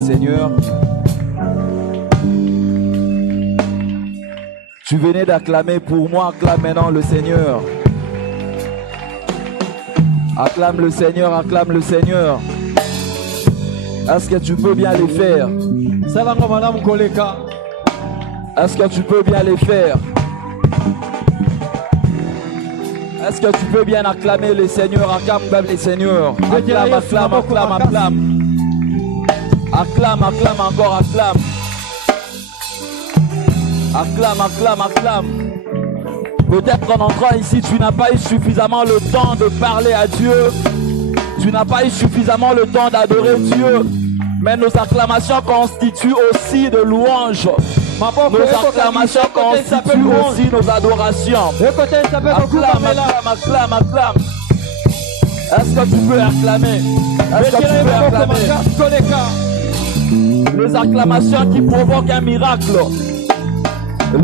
Seigneur, tu venais d'acclamer pour moi, acclame maintenant le Seigneur. Acclame le Seigneur, acclame le Seigneur. Est-ce que tu peux bien les faire? Est-ce que tu peux bien les faire? Est-ce que tu peux bien acclamer le Seigneur? Acclame les Seigneurs. Acclame, acclame, acclame, acclame. Acclame, acclame, encore acclame. Acclame, acclame, acclame. Peut-être qu'en entrant ici, tu n'as pas eu suffisamment le temps de parler à Dieu. Tu n'as pas eu suffisamment le temps d'adorer Dieu. Mais nos acclamations constituent aussi de louanges. Nos acclamations constituent aussi nos adorations. Acclame, acclame, acclame, acclame. Est-ce que tu peux acclamer? Est-ce que tu peux acclamer? Les acclamations qui provoquent un miracle.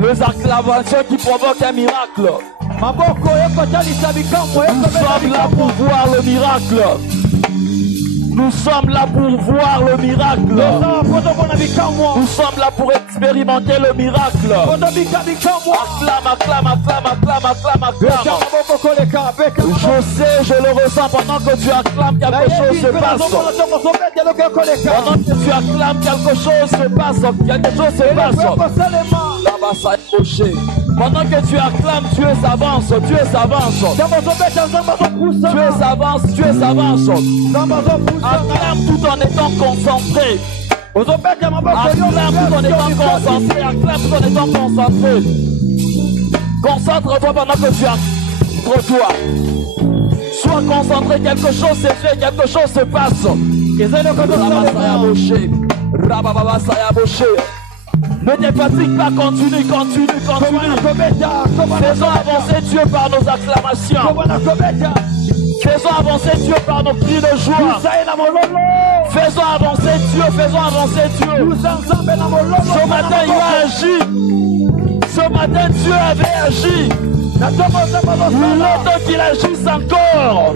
Les acclamations qui provoquent un miracle. Nous sommes là pour voir le miracle. Nous sommes là pour voir le miracle. Nous sommes là pour expérimenter le miracle. Acclame, acclame, acclame, acclame, acclame, acclame. Je sais, je le ressens pendant que tu acclames, quelque chose se passe. Pendant que tu acclames, quelque chose se passe. Quelque chose se passe. Là-bas, ça est couché. Pendant que tu acclames, Dieu s'avance, Dieu s'avance. Dieu s'avance, Dieu s'avance. Acclame tout en étant concentré. Acclame tout en étant concentré. Acclame tout en étant concentré. Concentre-toi pendant que tu acclames. Concentre-toi. Sois concentré, quelque chose se fait, quelque chose se passe. Ne te fatigue pas, continue, continue, continue. Faisons avancer Dieu par nos acclamations. Faisons avancer Dieu par nos cris de joie. Faisons avancer Dieu, faisons avancer Dieu. Ce matin, il a agi. Ce matin, Dieu avait agi. Il entend qu'il agisse encore.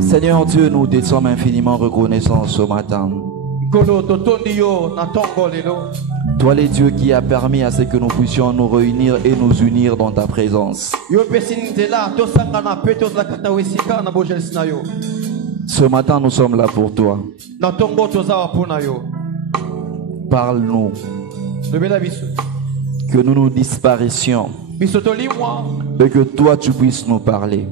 Seigneur Dieu, nous te sommes infiniment reconnaissants ce matin. Toi les dieux qui a permis à ce que nous puissions nous réunir et nous unir dans ta présence. Ce matin nous sommes là pour toi. Parle-nous. Que nous nous disparaissions. Et que toi tu puisses nous parler.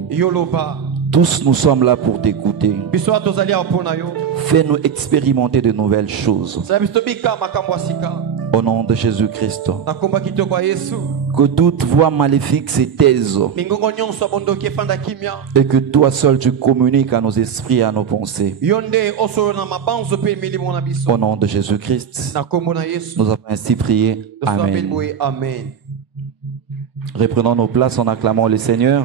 Tous nous sommes là pour t'écouter. Fais-nous expérimenter de nouvelles choses. Au nom de Jésus-Christ. Que toute voix maléfique se taise. Et que toi seul tu communiques à nos esprits et à nos pensées. Au nom de Jésus-Christ. Nous avons ainsi prié. Amen. Reprenons nos places en acclamant le Seigneur.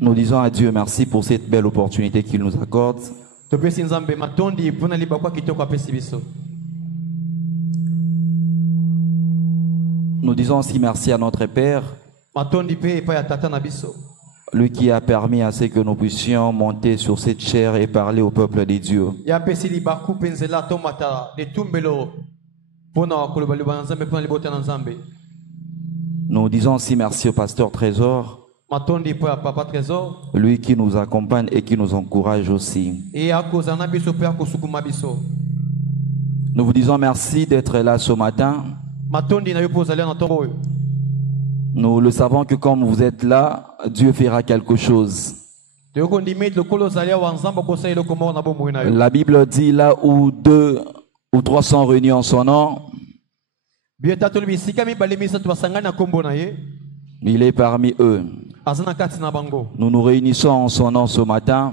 Nous disons à Dieu merci pour cette belle opportunité qu'il nous accorde. Nous disons aussi merci à notre Père, lui qui a permis à ce que nous puissions monter sur cette chair et parler au peuple de Dieu. Nous disons aussi merci au pasteur Trésor, lui qui nous accompagne et qui nous encourage aussi. Nous vous disons merci d'être là ce matin. Nous le savons que comme vous êtes là, Dieu fera quelque chose. La Bible dit là où 2 ou 3 sont réunis en son nom, il est parmi eux. Nous nous réunissons en son nom ce matin.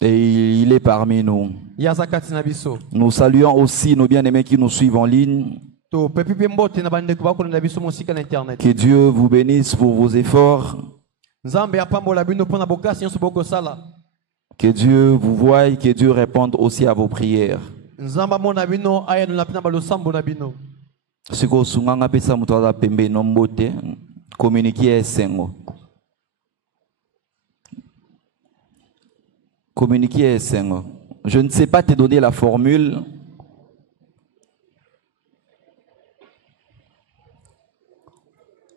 Et il est parmi nous. Nous saluons aussi nos bien-aimés qui nous suivent en ligne. Que Dieu vous bénisse pour vos efforts. Que Dieu vous voie et que Dieu réponde aussi à vos prières. Ce que sunganga pesa mutoza pembe nombote communiquer esengo. Communiquer esengo. Je ne sais pas te donner la formule.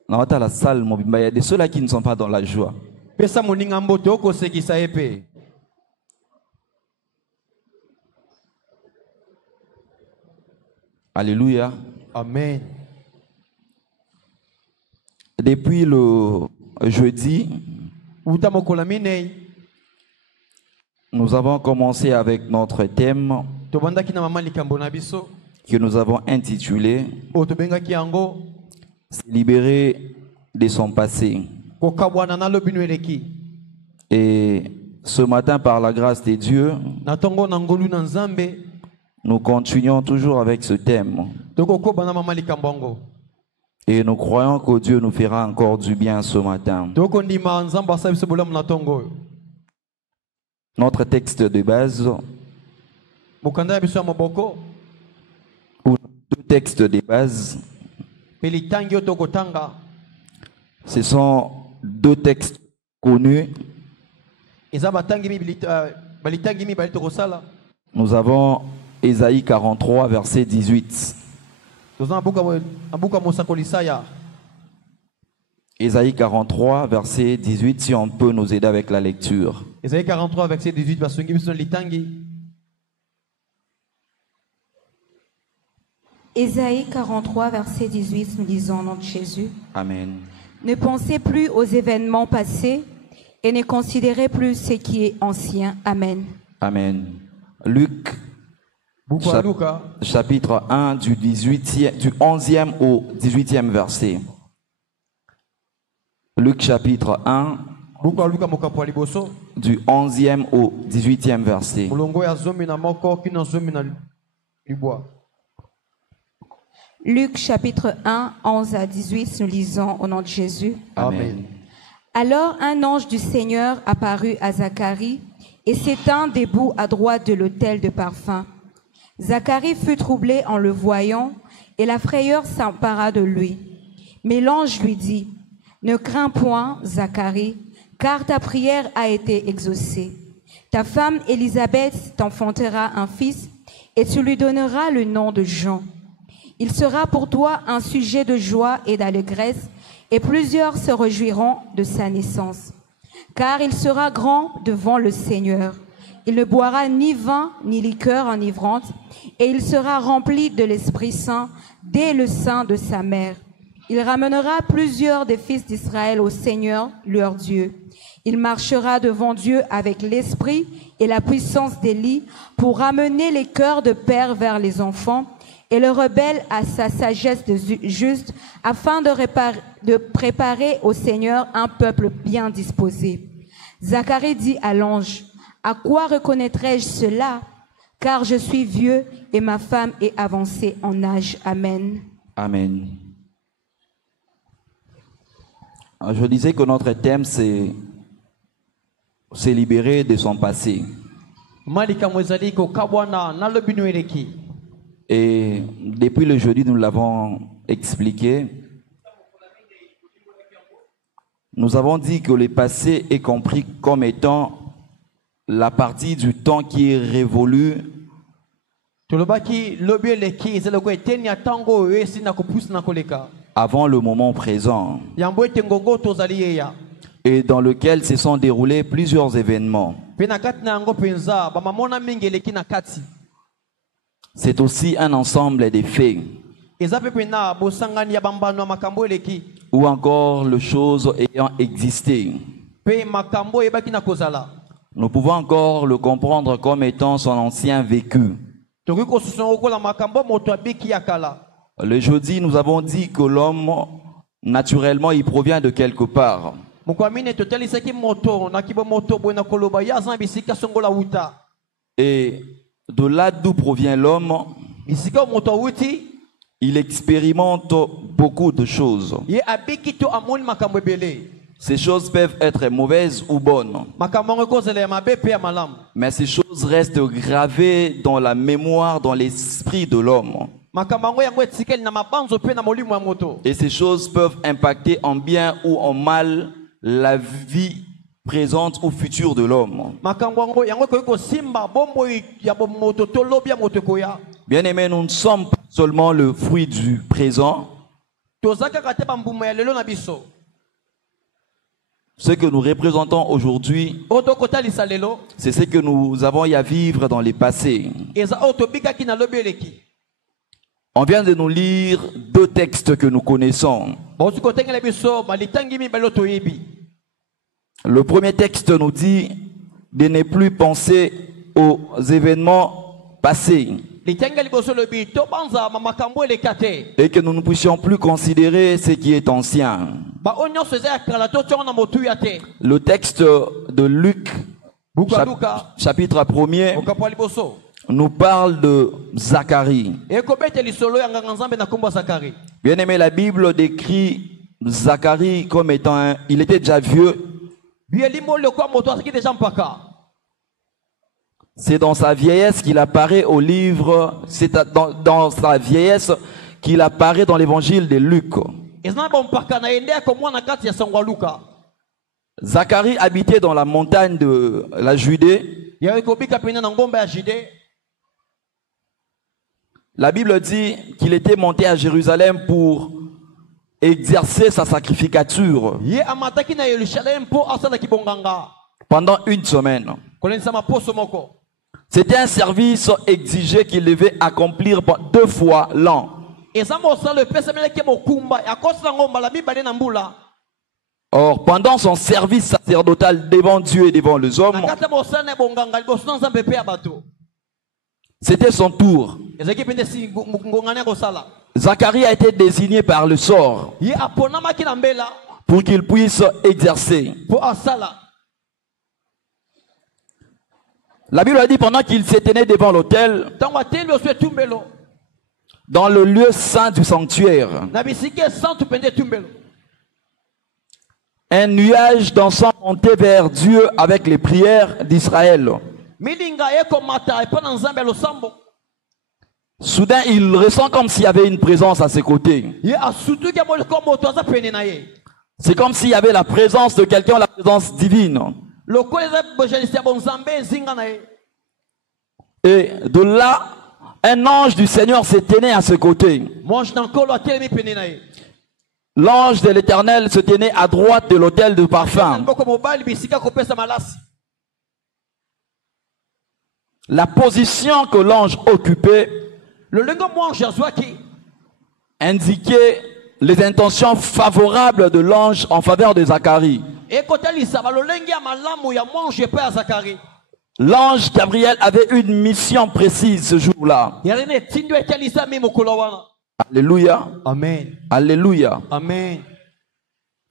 Dans la salle, il y a de ceux-là qui ne sont pas dans la joie. Alléluia. Amen. Depuis le jeudi, nous avons commencé avec notre thème que nous avons intitulé « Se libérer de son passé ». Et ce matin, par la grâce de Dieu, nous continuons toujours avec ce thème. Et nous croyons que Dieu nous fera encore du bien ce matin. Notre texte de base, ou deux textes de base, ce sont deux textes connus. Nous avons Ésaïe 43, verset 18. Ésaïe 43, verset 18, si on peut nous aider avec la lecture. Ésaïe 43, verset 18. Ésaïe 43, verset 18, nous lisons au nom de Jésus. Amen. Ne pensez plus aux événements passés et ne considérez plus ce qui est ancien. Amen. Amen. Luc, chapitre 1, du 11e au 18e verset. Luc chapitre 1, du 11e au 18e verset. Luc chapitre 1, 11 à 18, nous lisons au nom de Jésus. Amen. Alors un ange du Seigneur apparut à Zacharie et s'étint debout à droite de l'autel de parfum. Zacharie fut troublé en le voyant et la frayeur s'empara de lui. Mais l'ange lui dit, « Ne crains point, Zacharie, car ta prière a été exaucée. Ta femme Élisabeth t'enfantera un fils et tu lui donneras le nom de Jean. Il sera pour toi un sujet de joie et d'allégresse, et plusieurs se réjouiront de sa naissance. Car il sera grand devant le Seigneur. Il ne boira ni vin ni liqueur enivrante, et il sera rempli de l'Esprit Saint dès le sein de sa mère. Il ramènera plusieurs des fils d'Israël au Seigneur, leur Dieu. Il marchera devant Dieu avec l'esprit et la puissance d'Élie pour ramener les cœurs de père vers les enfants et le rebelle à sa sagesse de juste, afin de préparer au Seigneur un peuple bien disposé. Zacharie dit à l'ange, « À quoi reconnaîtrai-je cela? Car je suis vieux et ma femme est avancée en âge. » Amen. Amen. Je disais que notre thème, c'est se libérer de son passé. Et depuis le jeudi, nous l'avons expliqué. Nous avons dit que le passé est compris comme étant la partie du temps qui est révolue avant le moment présent et dans lequel se sont déroulés plusieurs événements. C'est aussi un ensemble de faits ou encore les choses ayant existé. Nous pouvons encore le comprendre comme étant son ancien vécu. Le jeudi, nous avons dit que l'homme, naturellement, il provient de quelque part. Et de là d'où provient l'homme, il expérimente beaucoup de choses. Ces choses peuvent être mauvaises ou bonnes. Mais ces choses restent gravées dans la mémoire, dans l'esprit de l'homme. Et ces choses peuvent impacter en bien ou en mal la vie présente ou future de l'homme. Bien aimé, nous ne sommes pas seulement le fruit du présent. Ce que nous représentons aujourd'hui, c'est ce que nous avons eu à vivre dans les passés. On vient de nous lire deux textes que nous connaissons. Le premier texte nous dit de ne plus penser aux événements passés et que nous ne puissions plus considérer ce qui est ancien. Le texte de Luc, chapitre 1er, nous parle de Zacharie. Bien aimé, la Bible décrit Zacharie comme étant il était déjà vieux. C'est dans sa vieillesse qu'il apparaît au livre, c'est dans sa vieillesse qu'il apparaît dans l'évangile de Luc. Zacharie habitait dans la montagne de la Judée. La Bible dit qu'il était monté à Jérusalem pour exercer sa sacrificature pendant une semaine. C'était un service exigé qu'il devait accomplir 2 fois l'an. Or, pendant son service sacerdotal devant Dieu et devant les hommes, c'était son tour. Zacharie a été désigné par le sort pour qu'il puisse exercer. La Bible a dit pendant qu'il se tenait devant l'autel, dans le lieu saint du sanctuaire, un nuage d'encens montait vers Dieu avec les prières d'Israël. Soudain, il ressent comme s'il y avait une présence à ses côtés. C'est comme s'il y avait la présence de quelqu'un, la présence divine. Et de là, un ange du Seigneur se tenait à ses côtés. L'ange de l'Éternel se tenait à droite de l'autel de parfum. La position que l'ange occupait indiquait les intentions favorables de l'ange en faveur de Zacharie. L'ange Gabriel avait une mission précise ce jour-là. Alléluia. Amen. Alléluia. Amen.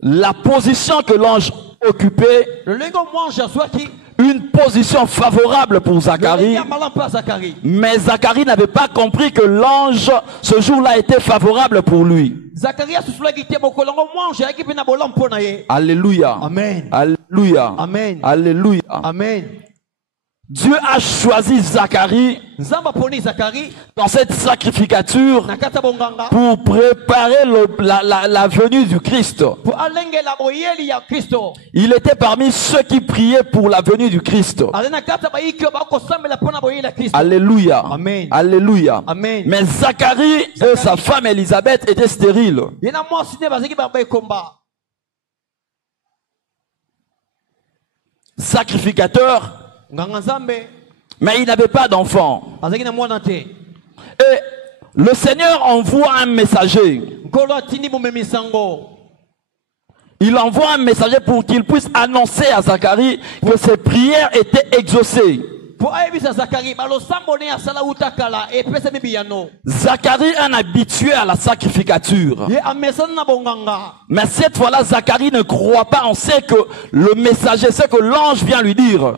La position que l'ange occupait, une position favorable pour Zacharie, mais Zacharie n'avait pas compris que l'ange ce jour-là était favorable pour lui. Alléluia. Amen. Alléluia. Amen. Alléluia. Amen. Dieu a choisi Zacharie dans cette sacrificature pour préparer la venue du Christ. Il était parmi ceux qui priaient pour la venue du Christ. Alléluia. Amen. Alléluia. Amen. Mais Zacharie et sa femme Élisabeth étaient stériles. Sacrificateur, mais il n'avait pas d'enfant. Et le Seigneur envoie un messager. Il envoie un messager pour qu'il puisse annoncer à Zacharie que ses prières étaient exaucées. Zacharie, un habitué à la sacrificature. Mais cette fois-là, Zacharie ne croit pas. On sait que le messager, c'est que l'ange vient lui dire.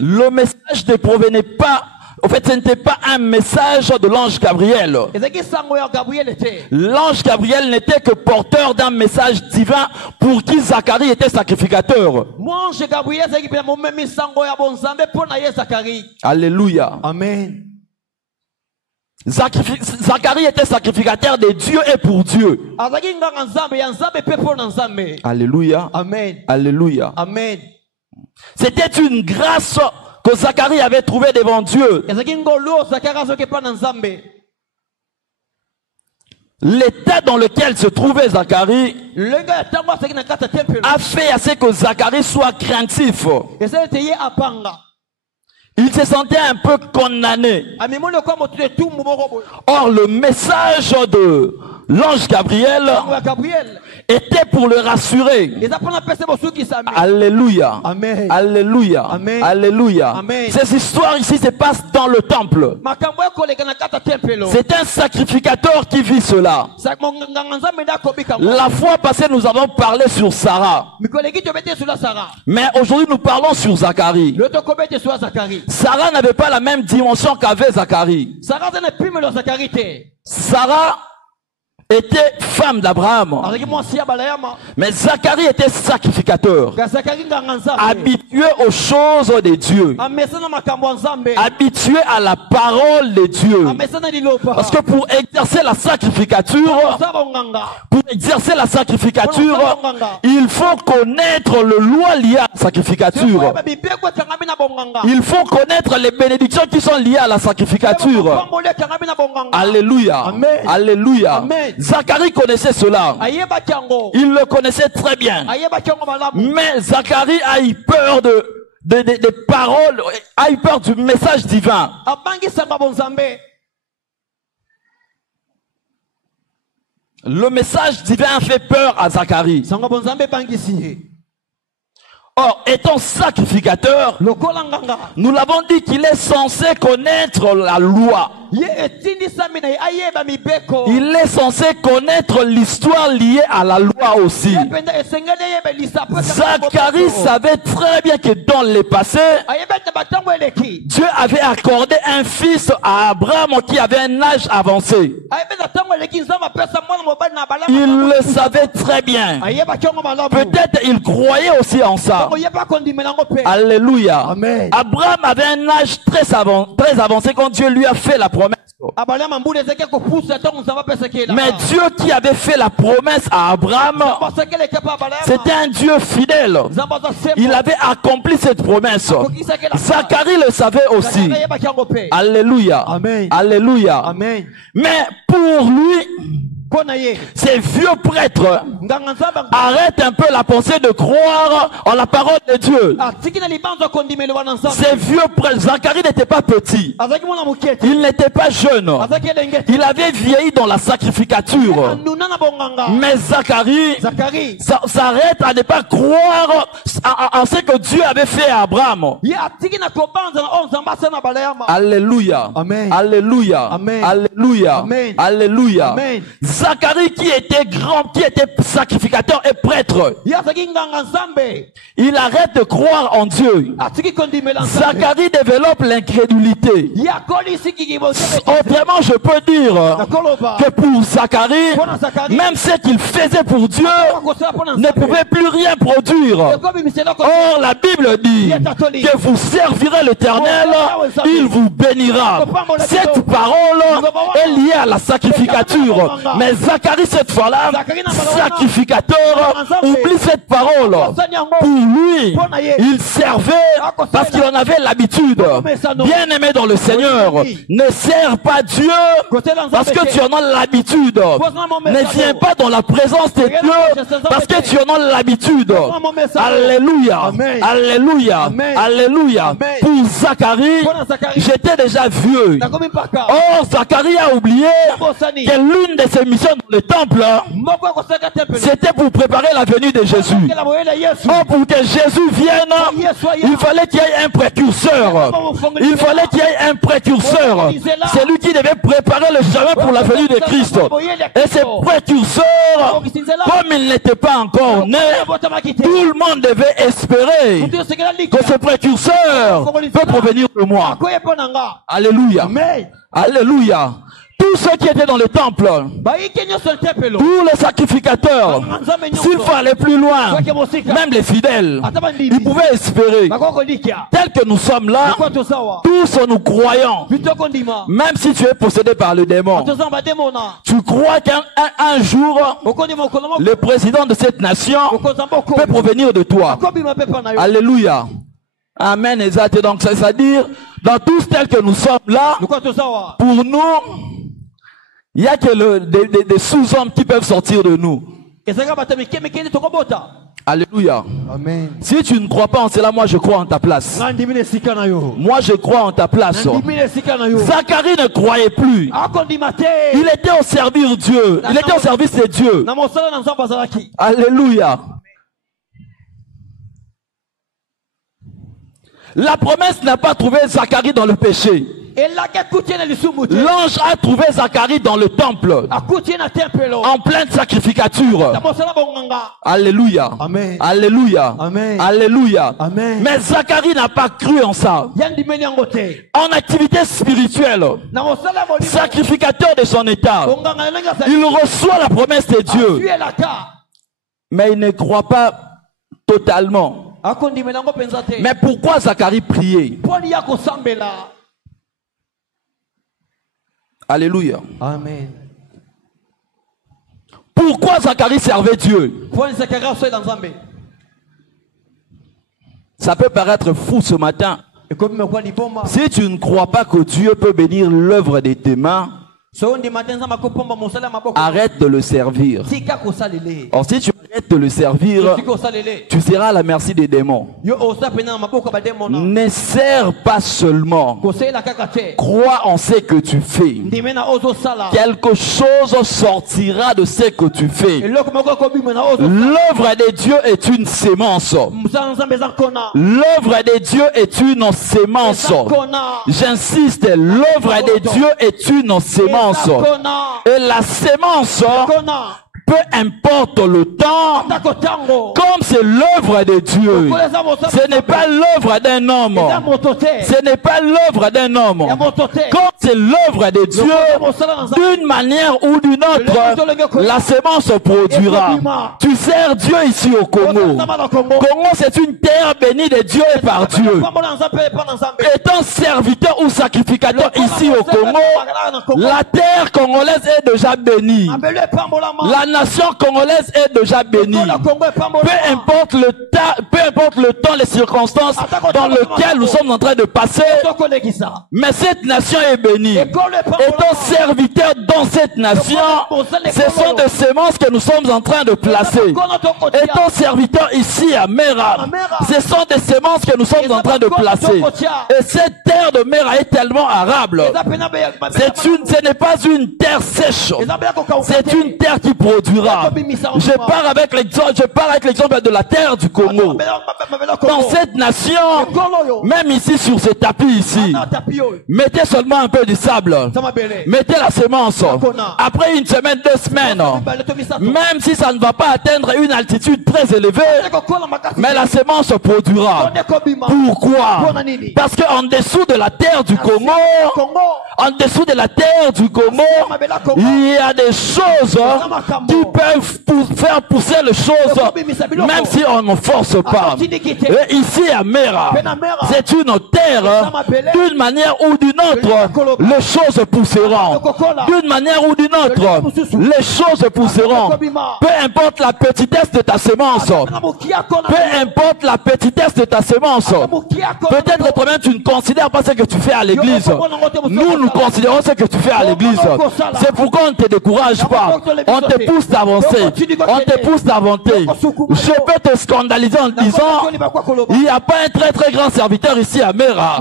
Le message ne provenait pas En fait, ce n'était pas un message de l'ange Gabriel. L'ange Gabriel n'était que porteur d'un message divin pour qui Zacharie était sacrificateur. Alléluia. Amen. Zacharie était sacrificateur de Dieu et pour Dieu. Alléluia. Amen. Alléluia. Amen. C'était une grâce que Zacharie avait trouvée devant Dieu. L'état dans lequel se trouvait Zacharie a fait à ce que Zacharie soit craintif. Il se sentait un peu condamné. Or, le message de l'ange Gabriel était pour le rassurer. Alléluia. Amen. Alléluia. Amen. Alléluia. Amen. Ces histoires ici se passent dans le temple. C'est un sacrificateur qui vit cela. La fois passée, nous avons parlé sur Sarah. Mais aujourd'hui, nous parlons sur Zacharie. Sarah n'avait pas la même dimension qu'avait Zacharie. Sarah était femme d'Abraham. Mais Zacharie était sacrificateur. Habitué aux choses de Dieu. Habitué à la parole de Dieu. Parce que pour exercer la sacrificature, il faut connaître le loi lié à la sacrificature. Il faut connaître les bénédictions qui sont liées à la sacrificature. Alléluia. Amen. Alléluia. Amen. Zacharie connaissait cela. Il le connaissait très bien. Mais Zacharie a eu peur des paroles, a eu peur du message divin. Le message divin a fait peur à Zacharie. Or, étant sacrificateur, nous l'avons dit qu'il est censé connaître la loi. Il est censé connaître l'histoire liée à la loi aussi. Zacharie savait très bien que dans le passé, Dieu avait accordé un fils à Abraham qui avait un âge avancé. Il le savait très bien. Peut-être il croyait aussi en ça. Alléluia. Amen. Abraham avait un âge très avancé quand Dieu lui a fait la promesse. Mais Dieu qui avait fait la promesse à Abraham, c'était un Dieu fidèle. Il avait accompli cette promesse. Zacharie le savait aussi. Alléluia. Amen. Alléluia. Amen. Mais pour lui, ces vieux prêtres arrêtent un peu la pensée de croire en la parole de Dieu. Ces vieux prêtres, Zacharie n'était pas petit. Il n'était pas jeune. Il avait vieilli dans la sacrificature. Mais Zacharie s'arrête à ne pas croire en ce que Dieu avait fait à Abraham. Alléluia. Amen. Alléluia. Amen. Alléluia. Amen. Alléluia. Amen. Zacharie qui était grand, qui était sacrificateur et prêtre, il arrête de croire en Dieu. Zacharie développe l'incrédulité. Autrement, je peux dire que pour Zacharie, même ce qu'il faisait pour Dieu ne pouvait plus rien produire. Or, la Bible dit que vous servirez l'Éternel, il vous bénira. Cette parole est liée à la sacrificature. Mais Zacharie, cette fois-là, sacrificateur, oublie cette parole. Pour lui, il servait parce qu'il en avait l'habitude. Bien aimé dans le Seigneur, ne sers pas Dieu parce que tu en as l'habitude. Ne viens pas dans la présence de Dieu parce que tu en as l'habitude. Alléluia. Alléluia. Alléluia. Pour Zacharie, j'étais déjà vieux. Or, Zacharie a oublié que l'une de ses missions dans le temple, c'était pour préparer la venue de Jésus. Or, pour que Jésus vienne, il fallait qu'il y ait un précurseur. Il fallait qu'il y ait un précurseur. C'est lui qui devait préparer le chemin pour la venue de Christ. Et ce précurseur, comme il n'était pas encore né, tout le monde devait espérer que ce précurseur peut provenir de moi. Alléluia. Alléluia. Tous ceux qui étaient dans le temple, tous les sacrificateurs, s'il fallait plus loin, même les fidèles, ils pouvaient espérer. Tel que nous sommes là, tous nous croyons, même si tu es possédé par le démon, tu crois qu'un jour, le président de cette nation peut provenir de toi. Alléluia. Amen. Exact. Donc, c'est-à-dire, dans tous tels que nous sommes là, pour nous, il n'y a que des sous-hommes qui peuvent sortir de nous. Alléluia. Amen. Si tu ne crois pas en cela, moi je crois en ta place. Moi je crois en ta place. Zacharie ne croyait plus. Il était au service de Dieu. Il était au service de Dieu. Alléluia. La promesse n'a pas trouvé Zacharie dans le péché. L'ange a trouvé Zacharie dans le temple, en pleine sacrificature. Alléluia. Amen. Alléluia. Amen. Alléluia. Amen. Mais Zacharie n'a pas cru en ça. En activité spirituelle, sacrificateur de son état, il reçoit la promesse de Dieu, mais il ne croit pas totalement. Mais pourquoi Zacharie priait? Alléluia. Amen. Pourquoi Zacharie servait Dieu? Ça peut paraître fou ce matin. Si tu ne crois pas que Dieu peut bénir l'œuvre de tes mains, arrête de le servir. Or, si tu arrêtes de le servir, tu seras à la merci des démons. Ne sers pas seulement. Crois en ce que tu fais. Quelque chose sortira de ce que tu fais. L'œuvre de Dieu est une sémence. L'œuvre de Dieu est une sémence. J'insiste, l'œuvre de Dieu est une sémence. Et la sémence, peu importe le temps, comme c'est l'œuvre de Dieu, ce n'est pas l'œuvre d'un homme. Ce n'est pas l'œuvre d'un homme. Comme c'est l'œuvre de Dieu, d'une manière ou d'une autre, la sémence produira. Tu sers Dieu ici au Congo. Congo, c'est une terre bénie de Dieu et par Dieu. Étant serviteur ou sacrificateur ici au Congo, la terre congolaise est déjà bénie. La nation congolaise est déjà bénie. Peu importe le temps, les circonstances dans lesquelles nous sommes en train de passer, mais cette nation est bénie. Étant serviteur dans cette nation, ce sont des semences que nous sommes en train de placer. Étant serviteur ici à Mera, ce sont des semences que nous sommes en train de placer. Et cette terre de Mera est tellement arable. Ce n'est pas une terre sèche. C'est une terre qui produira. Je parle avec l'exemple de la terre du Congo. Dans cette nation, même ici sur ce tapis ici, mettez seulement un peu de sable. Mettez la semence. Après une semaine, 2 semaines, même si ça ne va pas atteindre une altitude très élevée, mais la semence produira. Pourquoi? Parce qu'en dessous de la terre du Congo, il y a des choses qui peuvent faire pousser les choses, même si on ne force pas. Et ici à Mera, c'est une terre, d'une manière ou d'une autre, les choses pousseront. D'une manière ou d'une autre, les choses pousseront. Peu importe la petitesse de ta semence. Peu importe la petitesse de ta semence. Peut-être toi-même tu ne considères pas ce que tu fais à l'église. Nous considérons ce que tu fais à l'église. C'est pourquoi on ne te décourage pas. On te pousse d'avancer. On te pousse d'avancer. Je peux te scandaliser en disant, il n'y a pas un très très grand serviteur ici à Mera.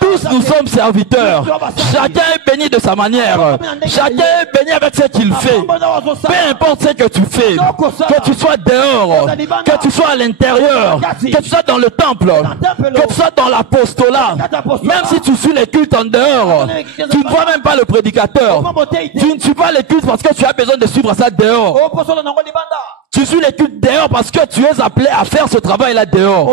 Tous nous sommes serviteurs. Chacun est béni de sa manière. Chacun est béni avec ce qu'il fait. Peu importe ce que tu fais. Que tu sois dehors, que tu sois à l'intérieur, que tu sois dans le temple, que tu sois dans l'apostolat, même si tu suis les cultes en dehors, tu ne vois même pas le prédicateur. Tu ne suis pas les cultes parce que tu as besoin de suivre ça dehors. Tu suis les cultes dehors parce que tu es appelé à faire ce travail-là dehors.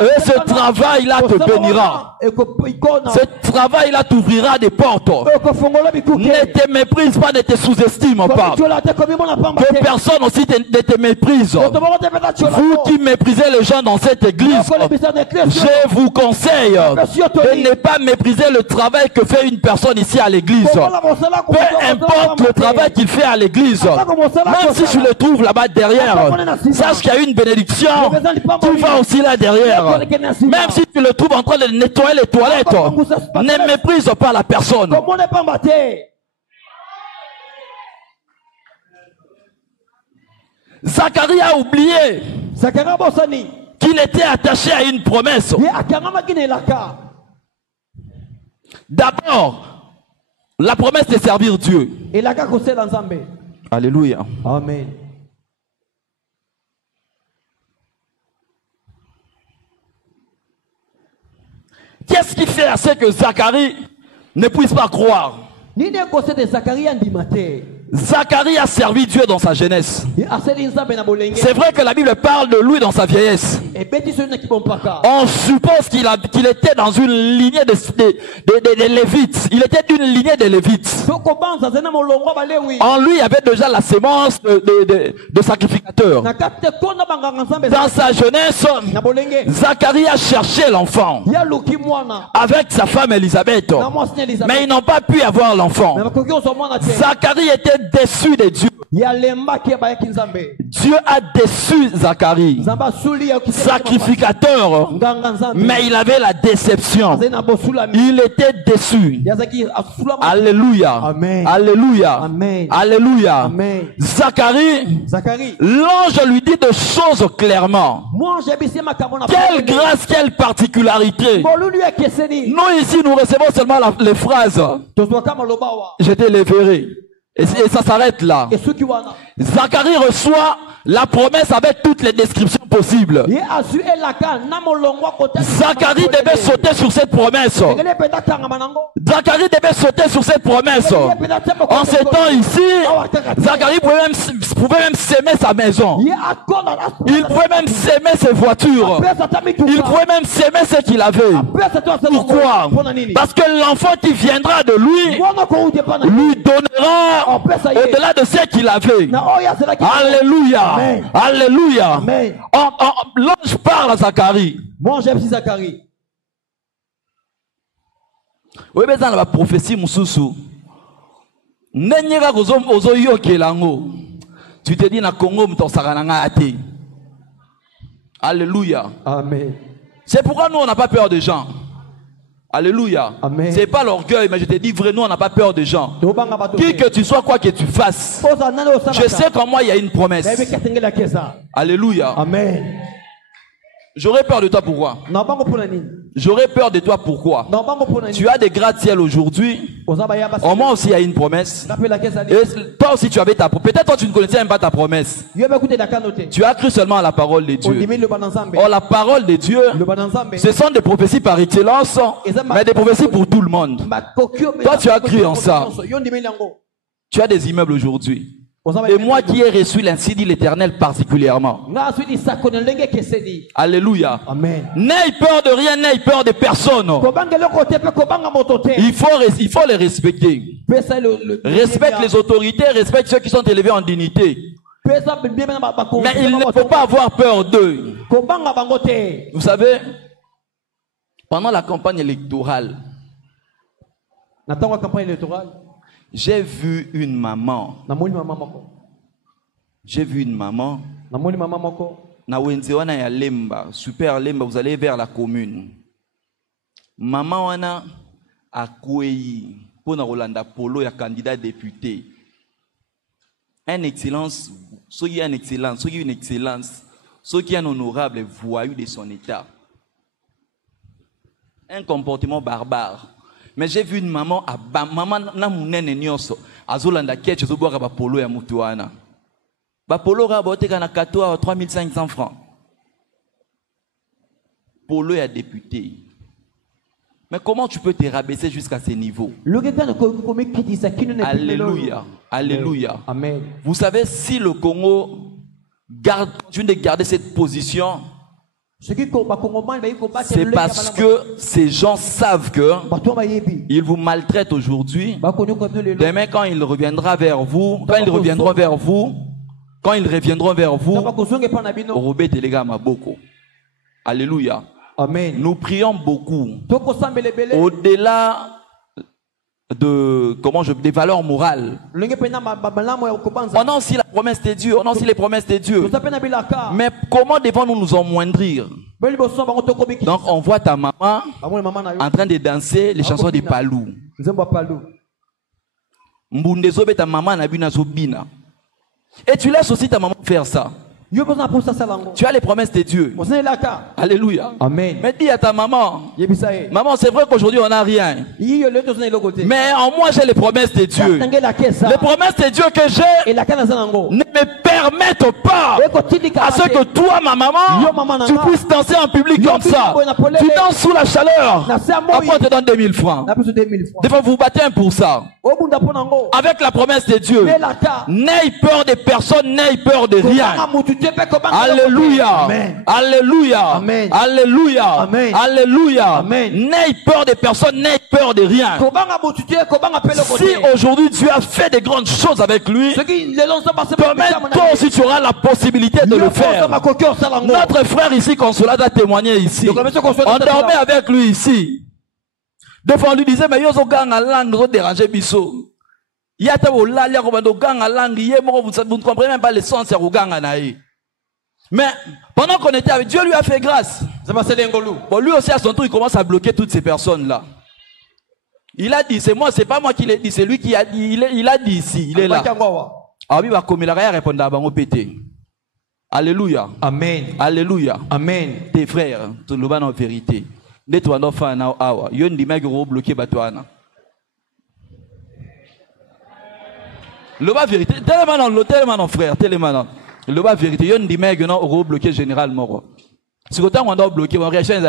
Et ce travail-là te bénira. Ce travail-là t'ouvrira des portes. Ne te méprise pas, ne te sous-estime pas. Que personne aussi ne te méprise. Vous qui méprisez les gens dans cette église, je vous conseille de ne pas mépriser le travail que fait une personne ici à l'église. Peu importe le travail qu'il fait à l'église, même si tu le trouves là-bas derrière, sache qu'il y a une bénédiction, tu vas aussi là derrière. Même si tu le trouves en train de nettoyer les toilettes, ne méprise pas la personne. Zacharie a oublié qu'il était attaché à une promesse. D'abord, la promesse de servir Dieu. Alléluia. Amen. Qu'est-ce qui fait à ce que Zacharie ne puisse pas croire? Zacharie a servi Dieu dans sa jeunesse. C'est vrai que la Bible parle de lui dans sa vieillesse. On suppose qu'il était dans une lignée de Lévites. Il était d'une lignée de Lévites. En lui, il y avait déjà la sémence de sacrificateurs. Dans sa jeunesse, Zacharie a cherché l'enfant avec sa femme Élisabeth. Mais ils n'ont pas pu avoir l'enfant. Zacharie était déçu de Dieu. Dieu a déçu Zacharie, sacrificateur, mais il avait la déception. Il était déçu. Alléluia. Amen. Alléluia. Amen. Alléluia. Amen. Zacharie, l'ange lui dit des choses clairement. Quelle grâce, quelle particularité. Nous ici, nous recevons seulement les phrases. Je te les verrai. Et ça s'arrête là. Zacharie reçoit la promesse avec toutes les descriptions possibles. Zacharie devait sauter sur cette promesse. Zacharie devait sauter sur cette promesse. En ce temps ici, Zacharie pouvait même s'aimer sa maison. Il pouvait même s'aimer ses voitures. Il pouvait même s'aimer ce qu'il avait. Pourquoi? Parce que l'enfant qui viendra de lui donnera au-delà de ce qu'il avait. Alléluia. Amen. Alléluia. Amen. L'ange parle à Zacharie. Moi j'aime Zacharie. Oui, mais dans la prophétie, tu te dis na Congo Alléluia. Amen. C'est pourquoi nous on n'a pas peur des gens. Alléluia. Amen. C'est pas l'orgueil, mais je te dis vrai, nous on n'a pas peur des gens. Qui que tu sois, quoi que tu fasses, je sais qu'en moi il y a une promesse. Alléluia. Amen. J'aurais peur de toi, pourquoi? J'aurais peur de toi, pourquoi? Tu as des gratte-ciel aujourd'hui. En moi aussi il y a une promesse. Et toi aussi tu avais ta promesse. Peut-être toi tu ne connaissais même pas ta promesse. Tu as cru seulement à la parole de Dieu. Or la parole de Dieu, ce sont des prophéties par excellence, mais des prophéties pour tout le monde. Toi tu as cru en ça. Tu as des immeubles aujourd'hui. Et moi qui ai reçu l'ainsi dit l'Éternel particulièrement. Alléluia. Amen. N'aie peur de rien, n'aie peur de personne. Il faut les respecter. Respecte les autorités, respecte ceux qui sont élevés en dignité. Mais il ne faut pas avoir peur d'eux. Vous savez, pendant la campagne électorale, j'ai vu une maman. J'ai vu une maman. Na wenzewana ya Lemba, super Lemba, vous allez vers la commune. Maman wana a kouei pour na Rolanda Polo ya candidat député. Une excellence, ceux qui ont une excellence, ceux qui ont une excellence, ceux qui ont un honorable voyou de son état. Un comportement barbare. Mais j'ai vu une maman, maman na munene nyoso, azolanda keche zoboka ba polo ya mutuana. Ba polo ra bote kana kato à 3500 francs. Polo est député. Mais comment tu peux te rabaisser jusqu'à ces niveaux? Alléluia. Alléluia. Amen. Vous savez, si le Congo continue de garder cette position, c'est parce que ces gens savent que ils vous maltraitent aujourd'hui. Demain, quand ils reviendront vers vous, Robé Telega Maboko. Alléluia. Amen. Nous prions beaucoup. Au-delà des valeurs morales. On a aussi la promesse de Dieu. On a aussi les promesses de Dieu. Mais comment devons-nous nous amoindrir? Donc on voit ta maman en train de danser les chansons de Palou. Mbundezobe ta maman na bina zobina. Et tu laisses aussi ta maman faire ça. Tu as les promesses de Dieu. Alléluia. Amen. Mais dis à ta maman, maman, c'est vrai qu'aujourd'hui on n'a rien. Mais en moi j'ai les promesses de Dieu. Les promesses de Dieu que j'ai ne me permettent pas à ce que toi, ma maman, tu puisses danser en public comme ça. Tu danses sous la chaleur. Après on te donne 2000 francs. Des fois vous battez pour ça. Avec la promesse de Dieu. N'aie peur de personne, n'aie peur de rien. Alléluia. Amen. Alléluia. Amen. Alléluia. Amen. Alléluia. Amen. N'aie peur de personne, n'aie peur de rien. Si aujourd'hui tu as fait de grandes choses avec lui, permets-toi si tu auras la possibilité de le faire. Notre frère ici, Consolata, a témoigné ici. On dormait avec lui ici. Des fois on lui disait, mais yo zo gang à langue, déranger biso. Vous ne comprenez même pas le sens de mais pendant qu'on était avec Dieu, lui a fait grâce. Bon, lui aussi à son tour, il commence à bloquer toutes ces personnes-là. Il a dit, c'est moi, c'est pas moi qui l'ai dit, c'est lui qui a dit, il a dit ici, il est là. Alléluia. Amen. Alléluia. Amen. Tes frères, tu le vas en vérité. Dès toi, on fait un awa. Il y a une dimanche qui va bloquer Batouana. Le bas vérité, tellement non frère, tellement. Le bas vérité, il y a une dimanche qui va bloquer généralement. Si vous avez bloqué, vous réagissez.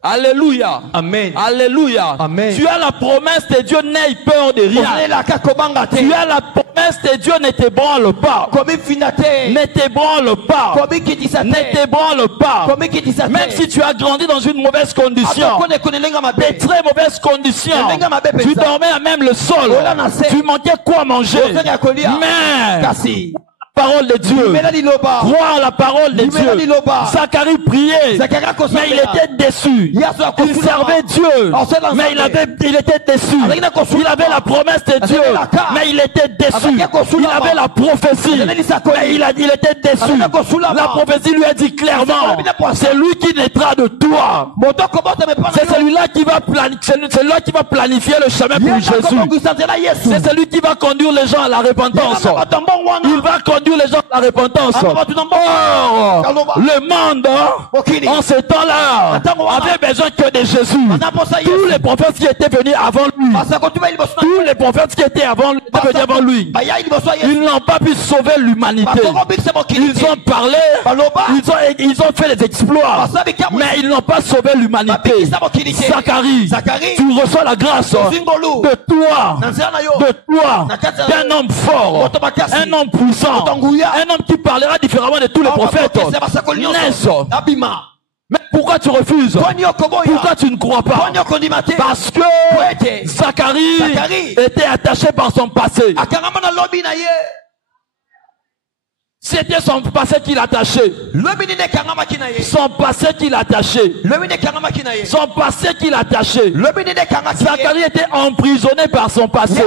Alléluia. Amen. Alléluia. Amen. Tu as la promesse de Dieu, n'aie peur de rien. Tu as la promesse de Dieu, ne t'ébranle pas. Ne t'ébranle pas. Ne t'ébranle pas. Même si tu as grandi dans une mauvaise condition, des très mauvaises conditions, tu dormais à même le sol, tu manquais quoi manger. Mais parole de Dieu, croire la parole de Dieu. Zacharie priait, mais il était déçu. Il servait Dieu, mais il était déçu. Il avait la promesse de Dieu, mais il était déçu. Il avait la prophétie, mais il était déçu. La prophétie lui a dit clairement, c'est lui qui naîtra de toi. C'est celui-là qui va planifier le chemin pour Jésus. C'est celui qui va conduire les gens à la repentance. Il va conduire les gens à la repentance. Or, le monde, en ce temps-là, avait besoin que de Jésus. Tous les prophètes qui étaient venus avant lui, tous les prophètes qui étaient venus avant lui, ils n'ont pas pu sauver l'humanité. Ils ont parlé, ils ont fait des exploits, mais ils n'ont pas sauvé l'humanité. Zacharie, tu reçois la grâce de toi, d'un homme fort, un homme puissant, un homme qui parlera différemment de tous les prophètes. Mais pourquoi tu refuses? Pourquoi tu ne crois pas? Parce que Zacharie était attaché par son passé. C'était son passé qui l'attachait. Son passé qui l'attachait. Son passé qui l'attachait. Zacharie était emprisonné par son passé.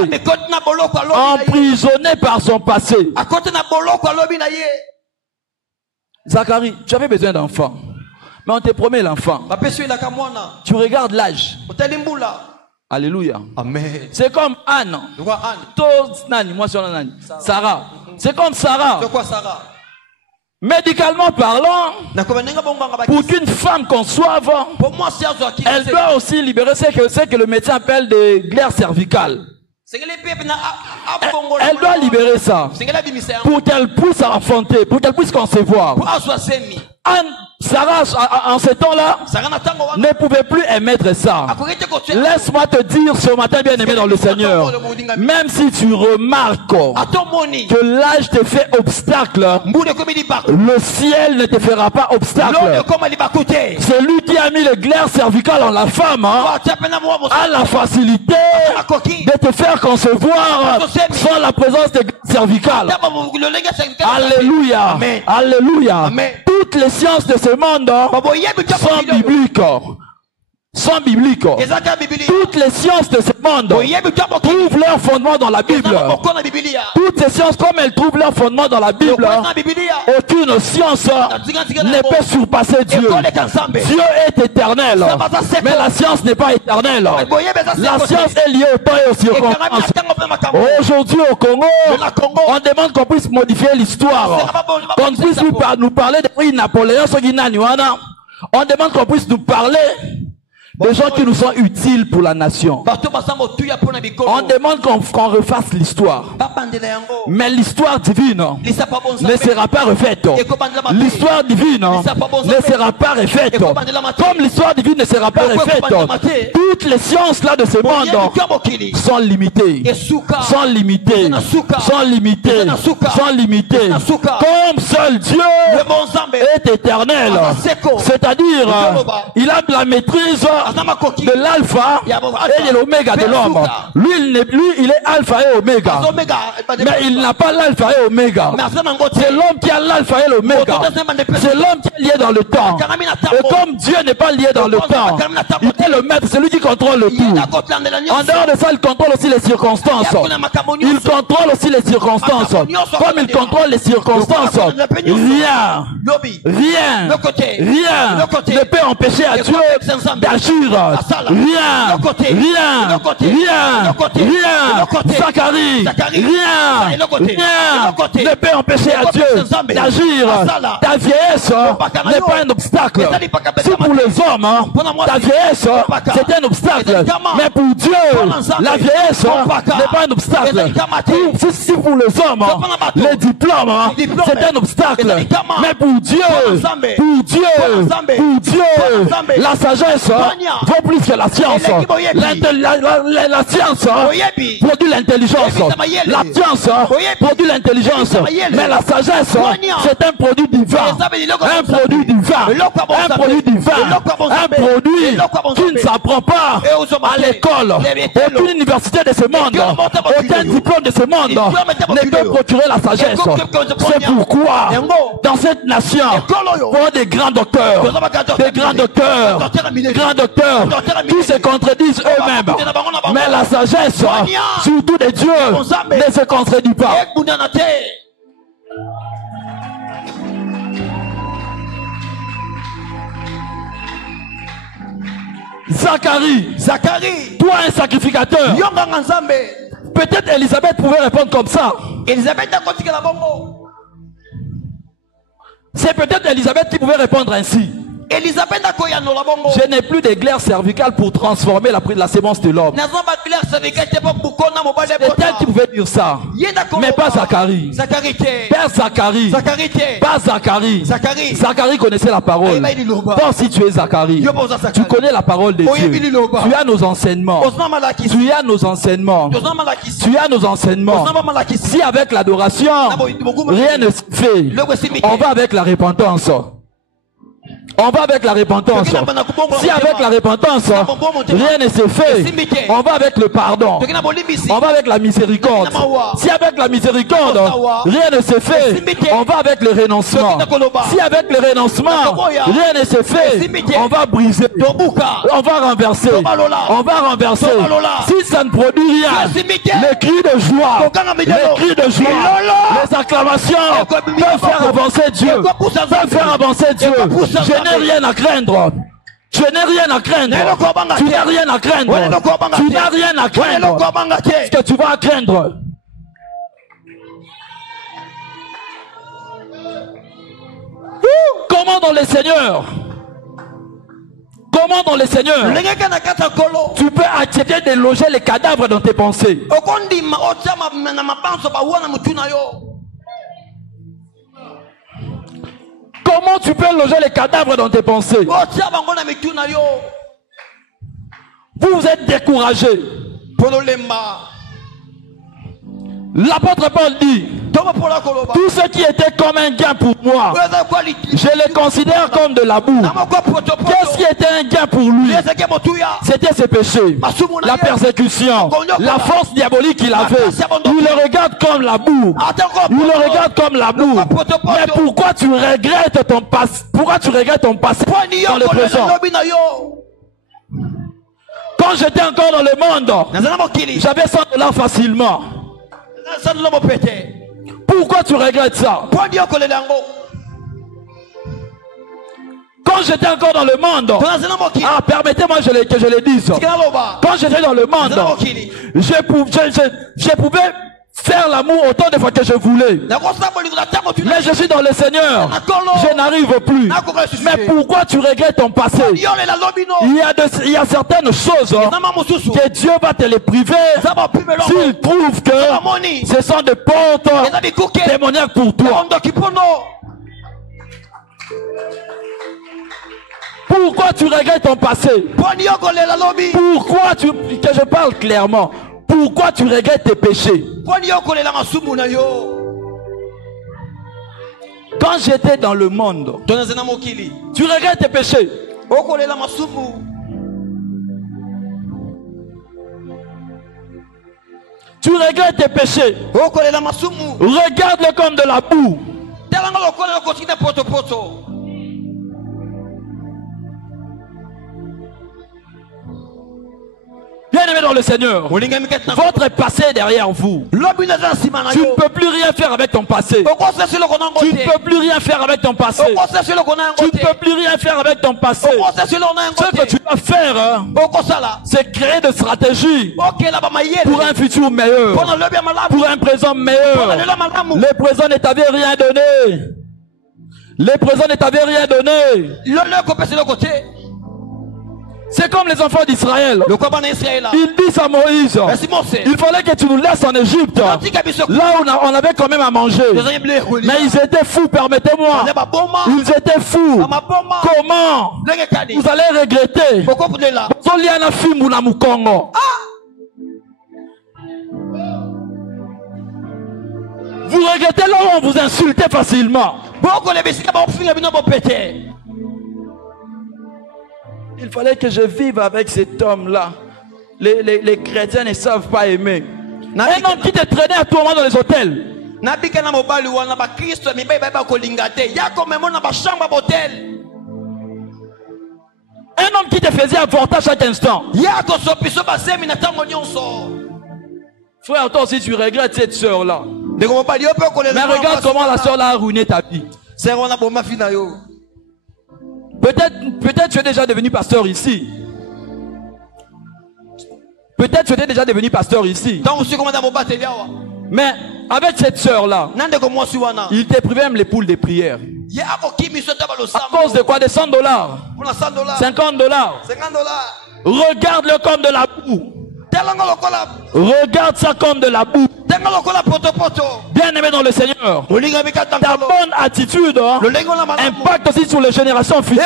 Emprisonné par son passé. Zacharie, tu avais besoin d'enfant. Mais on te promet l'enfant. Tu regardes l'âge. Alléluia. Amen. C'est comme Anne. Sarah. C'est comme Sarah. Médicalement parlant, pour qu'une femme conçoive, elle doit aussi libérer ce que le médecin appelle des glaires cervicales. Elle doit libérer ça pour qu'elle puisse affronter, pour qu'elle puisse concevoir. Sarah, en ce temps-là, ne pouvait plus émettre ça. Laisse-moi te dire ce matin, bien aimé dans le Seigneur, même si tu remarques que l'âge te fait obstacle, le ciel ne te fera pas obstacle. Celui qui a mis le glaire cervical en la femme a la facilité de te faire concevoir sans la présence de glaire cervical. Alléluia. Alléluia. Toutes les sciences de ce monde sont bibliques. Sont bibliques. Toutes les sciences de ce monde trouvent leur fondement dans la Bible. Toutes ces sciences, comme elles trouvent leur fondement dans la Bible, aucune science ne peut surpasser Dieu. Dieu est éternel, mais la science n'est pas éternelle. La science est liée au temps et aux circonstances. Aujourd'hui au Congo, on demande qu'on puisse modifier l'histoire, qu'on puisse nous parler de prix Napoléon. On demande qu'on puisse nous parler des gens qui nous sont utiles pour la nation. On demande qu'on refasse l'histoire. Mais l'histoire divine ne sera pas refaite. L'histoire divine ne sera pas refaite. Comme l'histoire divine ne sera pas refaite, toutes les sciences là de ce monde sont limitées. Sont limitées. Sont limitées. Sont limitées. Comme seul Dieu est éternel. C'est-à-dire, il a la maîtrise de l'alpha et de l'oméga de l'homme. Lui, il est alpha et oméga. Mais il n'a pas l'alpha et oméga. C'est l'homme qui a l'alpha et l'oméga. C'est l'homme qui est lié dans le temps. Et comme Dieu n'est pas lié dans le temps, il est le maître, c'est lui qui contrôle le tout. En dehors de ça, il contrôle aussi les circonstances. Il contrôle aussi les circonstances. Comme il contrôle les circonstances, rien ne peut empêcher à Dieu d'agir. Rien. Zacharie, rien ne peut empêcher à Dieu d'agir. Ta vieillesse n'est pas un obstacle. Si pour les hommes, ta vieillesse c'est un obstacle, mais pour Dieu, la vieillesse n'est pas un obstacle. Si pour les hommes, les diplômes c'est un obstacle, mais pour Dieu, la sagesse vaut plus que la science. La science produit l'intelligence. La science produit l'intelligence. Mais la sagesse, c'est un produit divin. Un produit divin. Un produit divin. Un produit qui ne s'apprend pas à l'école. Aucune université de ce monde, aucun diplôme de ce monde ne peut procurer la sagesse. C'est pourquoi dans cette nation, pour des grands docteurs, qui se contredisent eux-mêmes, mais la sagesse, surtout des dieux, ne se contredit pas. Zacharie, toi un sacrificateur. Peut-être Elisabeth pouvait répondre comme ça. C'est peut-être Elisabeth qui pouvait répondre ainsi. Je n'ai plus de glaire cervicale pour transformer la sémence de l'homme. C'est elle qui pouvait dire ça. Mais pas Zacharie. Père Zacharie. Pas Zacharie. Zacharie connaissait la parole. Toi si tu es Zacharie, tu connais la parole de Dieu. Tu as nos enseignements. Tu as nos enseignements. Tu as nos enseignements. Si avec l'adoration, rien ne se fait, on va avec la repentance. On va avec la repentance. Si avec la repentance, rien ne se fait, on va avec le pardon. On va avec la miséricorde. Si avec la miséricorde, rien ne se fait, on va avec le renoncement. Si avec le renoncement, rien ne se fait, on va briser. On va renverser. On va renverser. Si ça ne produit rien, les cris de joie, les acclamations peuvent faire avancer Dieu. Peuvent faire avancer Dieu. Je n'ai rien à craindre. Je n'ai rien à craindre. Tu n'as rien à craindre. Tu n'as rien à craindre. Ce que tu vas craindre. Comment dans le Seigneur? Comment Comment dans le Seigneur tu peux accepter de loger les cadavres dans tes pensées? Comment tu peux loger les cadavres dans tes pensées? Vous êtes découragé. L'apôtre Paul dit, tout ce qui était comme un gain pour moi, je les considère comme de la boue. Qu'est-ce qui était un gain pour lui? C'était ses péchés, la persécution, la force diabolique qu'il avait. Il le regarde comme la boue. Il le regarde comme la boue. Mais pourquoi tu regrettes ton passé? Pourquoi tu regrettes ton passé dans le présent? Quand j'étais encore dans le monde, j'avais $100 facilement. Pourquoi tu regrettes ça? Quand j'étais encore dans le monde, permettez-moi que je le dise. Quand j'étais dans le monde, je pouvais faire l'amour autant de fois que je voulais. Mais je suis dans le Seigneur. Je n'arrive plus. Mais pourquoi tu regrettes ton passé? Il y a certaines choses que Dieu va te les priver s'il trouve que ce sont des portes démoniaques pour toi. Pourquoi tu regrettes ton passé? Pourquoi que je parle clairement? Pourquoi tu regrettes tes péchés? Quand j'étais dans le monde, tu regrettes tes péchés. Tu regrettes tes péchés. Regarde-le comme de la boue. Bien-aimé dans le Seigneur, votre passé est derrière vous. Tu ne peux plus rien faire avec ton passé. Tu ne peux plus rien faire avec ton passé. Tu ne peux plus rien faire avec ton passé. Ce que tu dois faire, c'est créer des stratégies pour un futur meilleur, pour un présent meilleur. Les présents ne t'avaient rien donné. Les présents ne t'avaient rien donné. C'est comme les enfants d'Israël. Ils disent à Moïse, il fallait que tu nous laisses en Égypte, là où on avait quand même à manger. Mais ils étaient fous, permettez-moi. Ils étaient fous. Comment? Vous allez regretter. Vous regrettez là où on vous insultait facilement. Il fallait que je vive avec cet homme-là. Les chrétiens ne savent pas aimer. Un homme qui te traînait à tout moment dans les hôtels. Un homme qui te faisait avorter à chaque instant. Frère, toi aussi tu regrettes cette soeur-là. Mais regarde comment la soeur-là a ruiné ta vie. Peut-être tu es déjà devenu pasteur ici. Peut-être tu es déjà devenu pasteur ici. Mais avec cette soeur-là, il t'a privé même les poules de prière. À cause de quoi? De $100, $50. Regarde-le comme de la boue. Regarde ça comme de la boue. Bien aimé dans le Seigneur, ta bonne attitude impacte aussi sur les générations futures.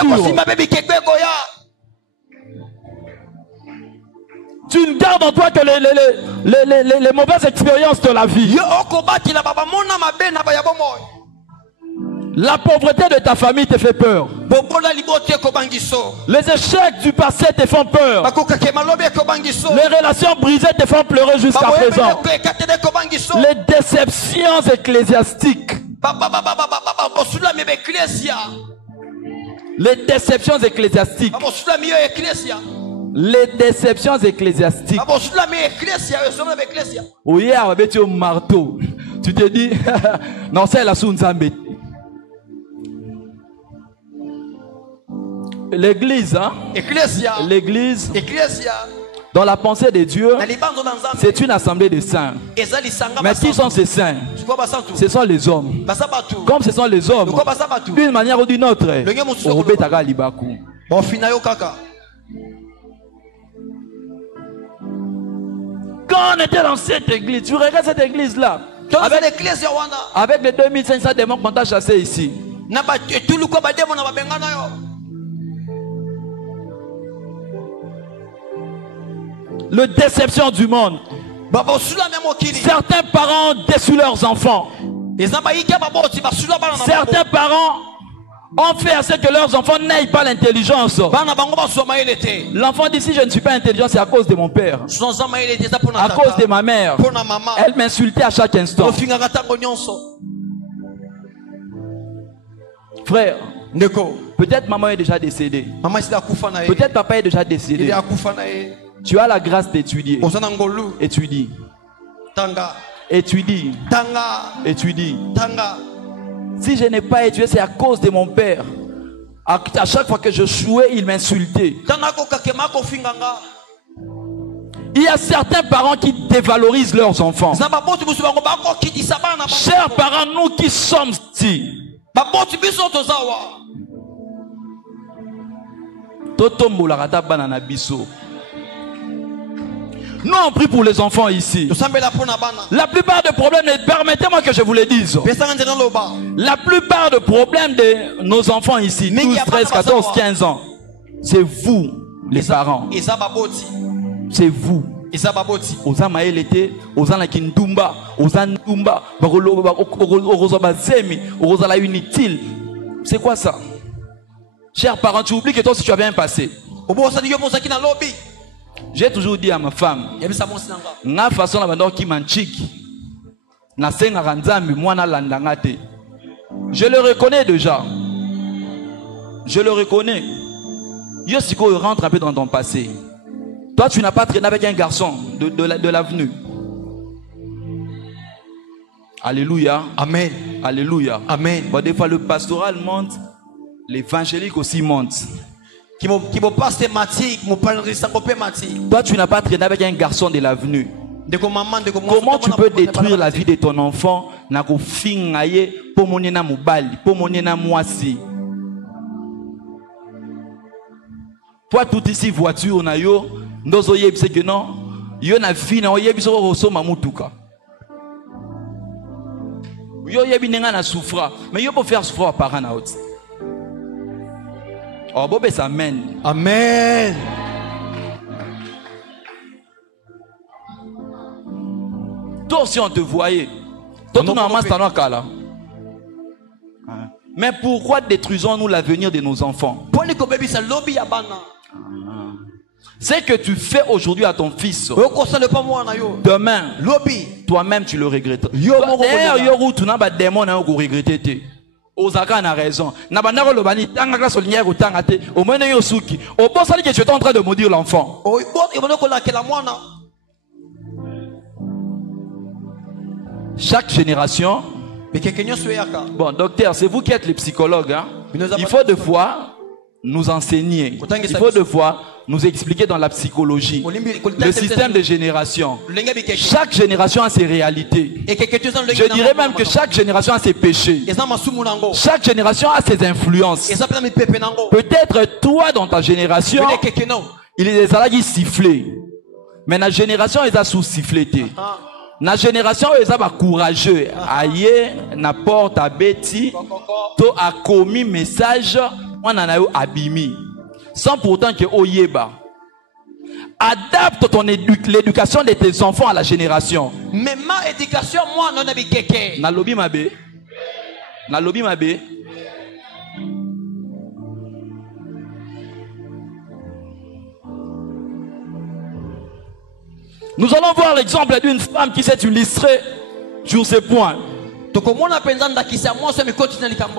Tu ne gardes en toi que les mauvaises expériences de la vie. La pauvreté de ta famille te fait peur. Les échecs du passé te font peur. Les relations brisées te font pleurer jusqu'à présent. Les déceptions ecclésiastiques. Les déceptions ecclésiastiques. Les déceptions ecclésiastiques. Oui, avec un marteau. Tu te dis, non, c'est la Sunzambe. L'église, hein? L'église, dans la pensée de Dieu, c'est une assemblée de saints. Mais qui sont ces saints? Ce sont les hommes. Comme ce sont les hommes, d'une manière ou d'une autre, Quand on était dans cette église, tu regardes cette église-là, avec les 2500 démons qu'on t'a chassés ici. Le déception du monde. Certains parents ont déçu leurs enfants. Certains parents ont fait à ce que leurs enfants n'aient pas l'intelligence. L'enfant dit: si je ne suis pas intelligent, c'est à cause de mon père, à cause de ma mère. Elle m'insultait à chaque instant. Frère, peut-être maman est déjà décédée, peut-être papa est déjà décédé. Tu as la grâce d'étudier. Étudie. Étudie. Étudie. Si je n'ai pas étudié, c'est à cause de mon père. À chaque fois que je jouais, il m'insultait. Il y a certains parents qui dévalorisent leurs enfants. Chers parents, nous qui sommes ici, nous on prie pour les enfants ici. La plupart des problèmes, permettez-moi que je vous le dise, la plupart des problèmes de nos enfants ici, 12, 13, 14, 15 ans, c'est vous les parents. C'est vous. Oza maelete, oza na kindumba, oza ndumba, oza bazemi, oza la inutile. C'est quoi ça? Chers parents, tu oublies que toi si tu as bien passé. J'ai toujours dit à ma femme, na façon la bandor qui manchik, na senga ranzambi mwana landangate. Je le reconnais déjà. Je le reconnais. Yosiko rentre un peu dans ton passé. Toi, tu n'as pas traîné avec un garçon de l'avenue. Alléluia. Amen. Alléluia. Amen. Bon, des fois, le pastoral monte, l'évangélique aussi monte. Toi, tu n'as pas traîné avec un garçon de l'avenue. Comment tu peux détruire la vie de ton enfant? Toi, tout ici, voiture, on a yo. Ndozo yebise que non, yo na vie na yebise ko soma mutuka. Yo yebi nenga na souffra, mais yo peut faire souffrir parents na autre. Oh bobe ça amen. Amen. Toi si on te voyait, toi tu n'as pas stano kala. Mais pourquoi détruisons-nous l'avenir de nos enfants? C'est que tu fais aujourd'hui à ton fils, demain, toi-même tu le regrettes. D'ailleurs, yoru tu n'as pas de démon à regretter. Ozaka a raison. Nabandaro lobani tanga la solière ou tangate. Au moins yosuki. Au bon sali que tu es en train de maudire l'enfant. Chaque génération. Bon, docteur, c'est vous qui êtes les psychologues. Hein? Il faut deux fois nous enseigner. Il faut deux fois nous expliquer dans la psychologie le système de génération. Chaque génération a ses réalités. Je dirais même que chaque génération a ses péchés. Chaque génération a ses influences. Peut-être toi dans ta génération, il est des salades qui sifflent. Mais la génération est sous-sifflée. La génération est courageuse. Aïe, na porte à Betty, to a commis message, on en a eu abimi. Sans pourtant que Oyeba adapte l'éducation de tes enfants à la génération. Mais ma éducation, moi, non n'ai keke. Na lobby mabe. Na lobby mabe. Nous allons voir l'exemple d'une femme qui s'est illustrée sur ce point.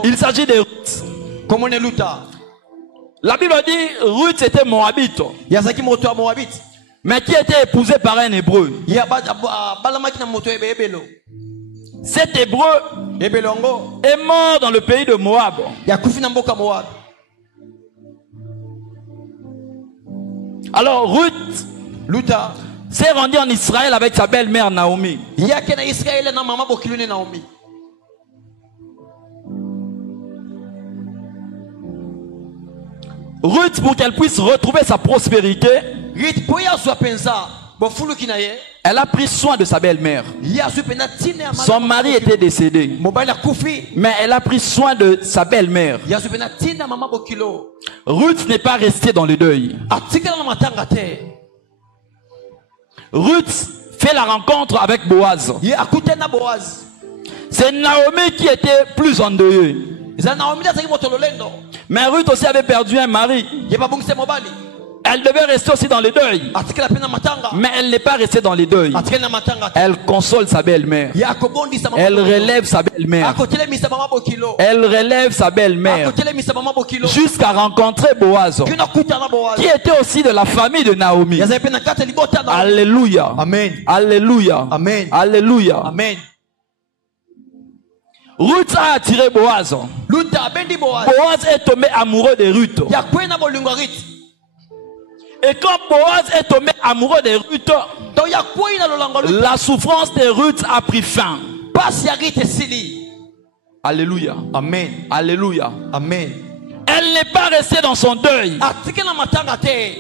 Il s'agit de Ruth. La Bible dit Ruth était moabite, mais qui était épousée par un hébreu. Cet hébreu est mort dans le pays de Moab. Alors Ruth s'est rendue en Israël avec sa belle-mère Naomi. Ruth, pour qu'elle puisse retrouver sa prospérité, elle a pris soin de sa belle-mère. Son mari était décédé, mais elle a pris soin de sa belle-mère. Ruth n'est pas restée dans le deuil. Ruth fait la rencontre avec Boaz. C'est Naomi qui était plus endeuillée. Mais Ruth aussi avait perdu un mari. Elle devait rester aussi dans le deuil. Mais elle n'est pas restée dans le deuil. Elle console sa belle-mère. Elle relève sa belle-mère. Elle relève sa belle-mère. Jusqu'à rencontrer Boaz, qui était aussi de la famille de Naomi. Alléluia. Amen. Alléluia. Amen. Alléluia. Amen. Ruth a attiré Boaz. Boaz est tombé amoureux de Ruth. Et quand Boaz est tombé amoureux de Ruth, la souffrance de Ruth a pris fin. Alléluia. Amen. Alléluia. Amen. Elle n'est pas restée dans son deuil.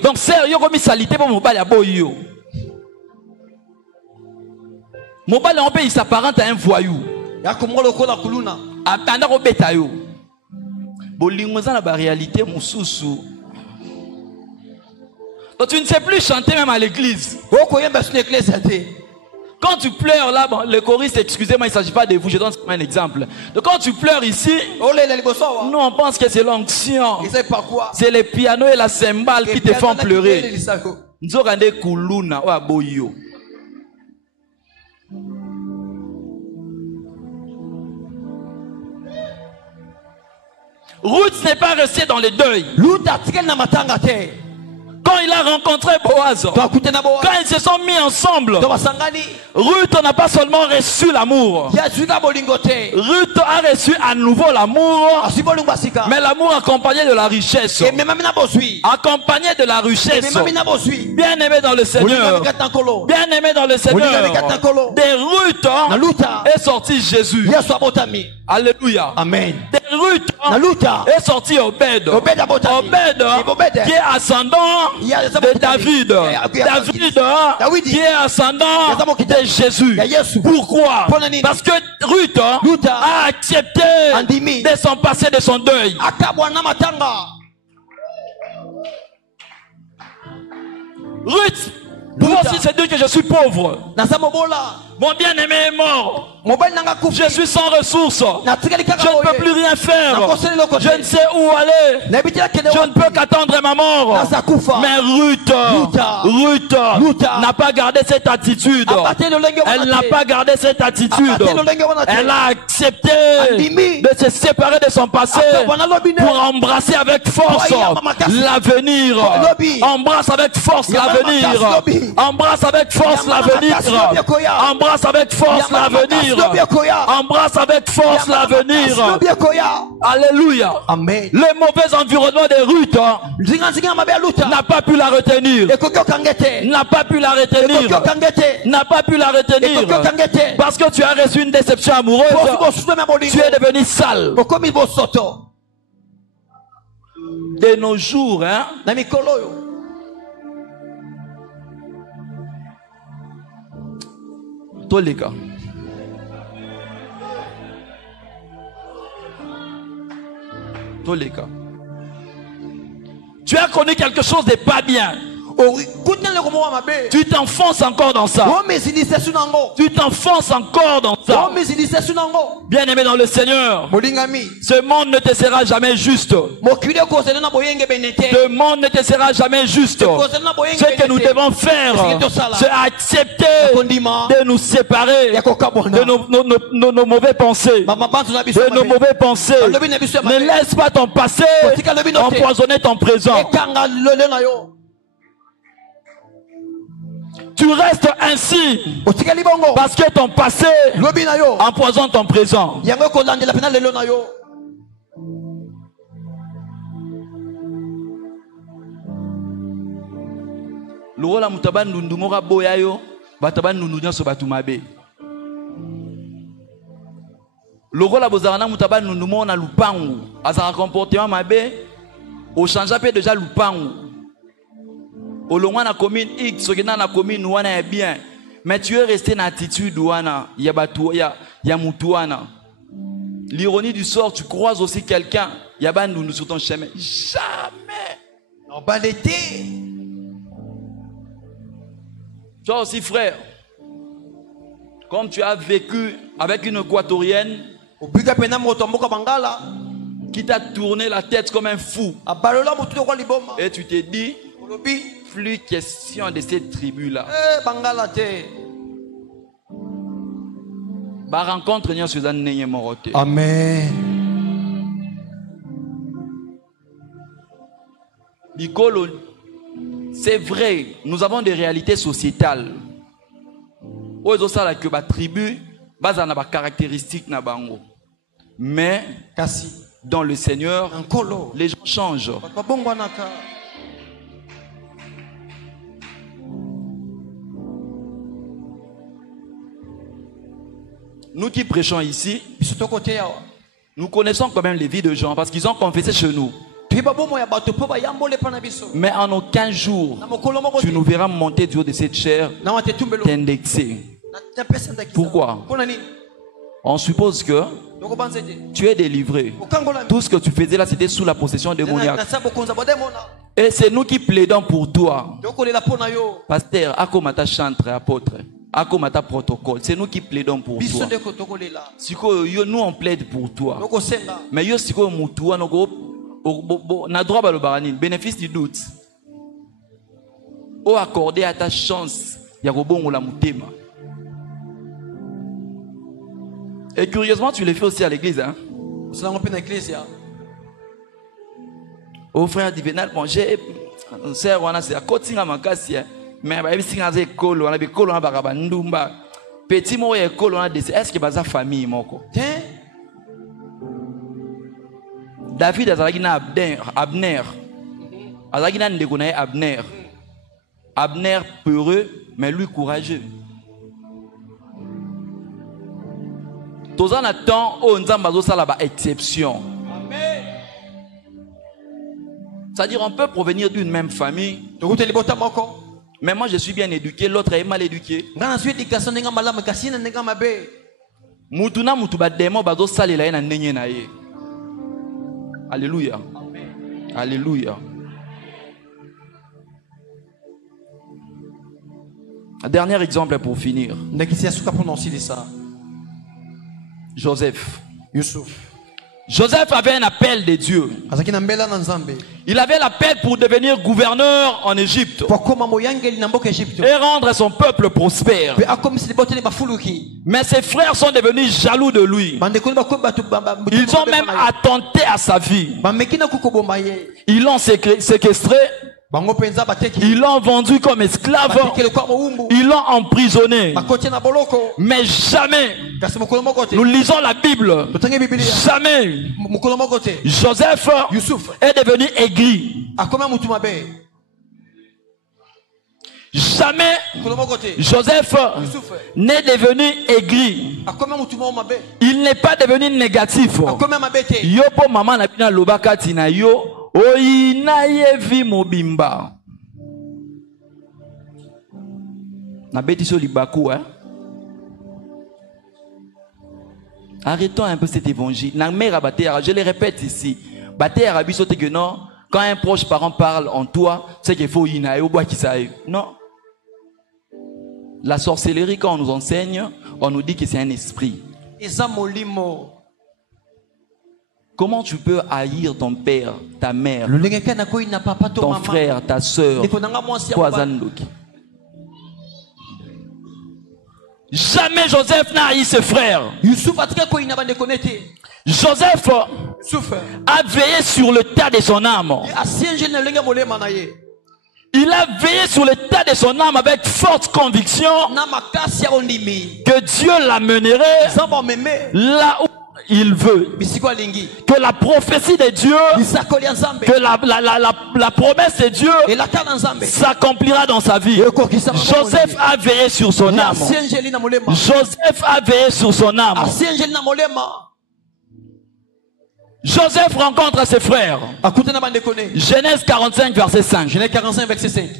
Donc sérieux comme salité pour Mobali Aboyo. Mobali en pays s'apparente à un voyou. Apanda ko betayo. Bolingo za na ba réalité mususu. Donc tu ne sais plus chanter même à l'église. Quand tu pleures là, bon, le choriste, excusez-moi, il ne s'agit pas de vous, je donne un exemple. Donc quand tu pleures ici, nous on pense que c'est l'onction. C'est le piano et la cymbale qui te font pleurer. Nzokande kuluna wa boyo. Ruth n'est pas restée dans le deuil. Quand il a rencontré Boaz, quand ils se sont mis ensemble, Ruth n'a pas seulement reçu l'amour. Ruth a reçu à nouveau l'amour, mais l'amour accompagné de la richesse. Accompagné de la richesse. Bien aimé dans le Seigneur. Bien aimé dans le Seigneur. De Ruth est sorti Jésus. Alléluia. Amen. De Ruth est sorti Obed. Obed qui est ascendant de David. David qui est ascendant de Jésus. Pourquoi? Parce que Ruth a accepté de son passé, de son deuil. Ruth pouvait aussi se dire que je suis pauvre. Mon bien-aimé est mort. Je suis sans ressources. Je ne peux plus rien faire. Je ne sais où aller. Je ne peux qu'attendre ma mort. Mais Ruth n'a pas gardé cette attitude. Elle n'a pas gardé cette attitude. Elle a accepté de se séparer de son passé pour embrasser avec force l'avenir. Embrasse avec force l'avenir. Embrasse avec force l'avenir. Embrasse avec force l'avenir. Embrasse avec force l'avenir. Alléluia. Amen. Le mauvais environnement de Ruth n'a pas pu la retenir. N'a pas pu la retenir. N'a pas pu la retenir. Parce que tu as reçu une déception amoureuse. Tu es devenu sale. De nos jours, hein. Tous les cas. Tous les cas. Tu as connu quelque chose de pas bien. Tu t'enfonces encore dans ça. Tu t'enfonces encore dans ça. Bien aimé dans le Seigneur, ce monde ne te sera jamais juste. Ce monde ne te sera jamais juste. Ce que nous devons faire, c'est accepter de nous séparer de nos mauvais pensées. De nos mauvais pensées. Ne laisse pas ton passé empoisonner ton présent. Tu restes ainsi parce que ton passé empoisonne ton présent. Lola mutaban nundumora boyayo bataban nundunya so batumabe. Lola bozarana mutaban nundumona lupangu azara comportement mabe Au change déjà lupango. Au loin na commune X, na commune wana est bien. Mais tu es resté dans l'attitude wana, ya mutuana. L'ironie du sort, tu croises aussi quelqu'un, ya bandou sur ton chemin. Jamais. On va l'été. Toi aussi, frère, comme tu as vécu avec une équatorienne qui t'a tourné la tête comme un fou, et tu t'es dit, plus question de cette tribu-là. Bah rencontre n'y a Suzanne n'est moroté. Amen. Bicolo, c'est vrai, nous avons des réalités sociétales. Aux ça que la tribu, base na ba caractéristiques na bango. Mais dans le Seigneur, les gens changent. Nous qui prêchons ici, nous connaissons quand même les vies de gens parce qu'ils ont confessé chez nous. Mais en aucun jour, tu nous verras monter du haut de cette chair, t'indexer. Pourquoi? On suppose que tu es délivré. Tout ce que tu faisais là, c'était sous la possession démoniaque. Et c'est nous qui plaidons pour toi. Pasteur, akomata chantre, apôtre. Akomata protocole. C'est nous qui plaidons pour toi. Nous on plaide pour toi. Mais yo siko mutua na droit balobarani, bénéfice du doute. O accordé à ta chance, ya robongo la mutema. Et curieusement, tu le fais aussi à l'église, hein? Au frère Divenal, bon, j'ai sœur wana c'est à côté de makasi, mais ba bisinga za école, on a école on a bakaba ndumba. Petit mot école on a des est-ce que baza famille moko? David azalaki na Abner. Azalaki na ndeko na Abner. Abner peureux mais lui courageux. Tous en attendant, on a ça là exception. C'est-à-dire on peut provenir d'une même famille. Mais moi je suis bien éduqué, l'autre est mal éduqué. Mutuna mutuba demo bazo salela ena nenye na ye. Alléluia. Alléluia. Un dernier exemple pour finir. Joseph. Joseph avait un appel de Dieu. Il avait l'appel pour devenir gouverneur en Égypte et rendre son peuple prospère. Mais ses frères sont devenus jaloux de lui. Ils ont même attenté à sa vie. Ils l'ont séquestré. Ils l'ont vendu comme esclave. Ils l'ont emprisonné. Mais jamais, nous lisons la Bible, jamais Joseph est devenu aigri. Jamais Joseph n'est devenu aigri. Il n'est pas devenu négatif. Yo po maman na bina lobaka tina yo. Oina yevi mobimba. Na beti so libaku, hein? Arrêtons un peu cet évangile. Na mère batéra, je le répète ici. Batéra bisote que non, quand un proche parent parle en toi, c'est qu'il faut ina yo bois qui ça. Non. La sorcellerie, quand on nous enseigne, on nous dit que c'est un esprit. Comment tu peux haïr ton père, ta mère, ton frère, ta soeur, jamais Joseph n'a haï ses frères. Joseph a veillé sur le tas de son âme. Il a veillé sur l'état de son âme avec forte conviction que Dieu l'amènerait là où il veut. Que la prophétie de Dieu, que la promesse de Dieu s'accomplira dans sa vie. Joseph a veillé sur son âme. Joseph a veillé sur son âme. Joseph rencontre ses frères. Genèse 45, verset 5. Genèse 45, verset 5.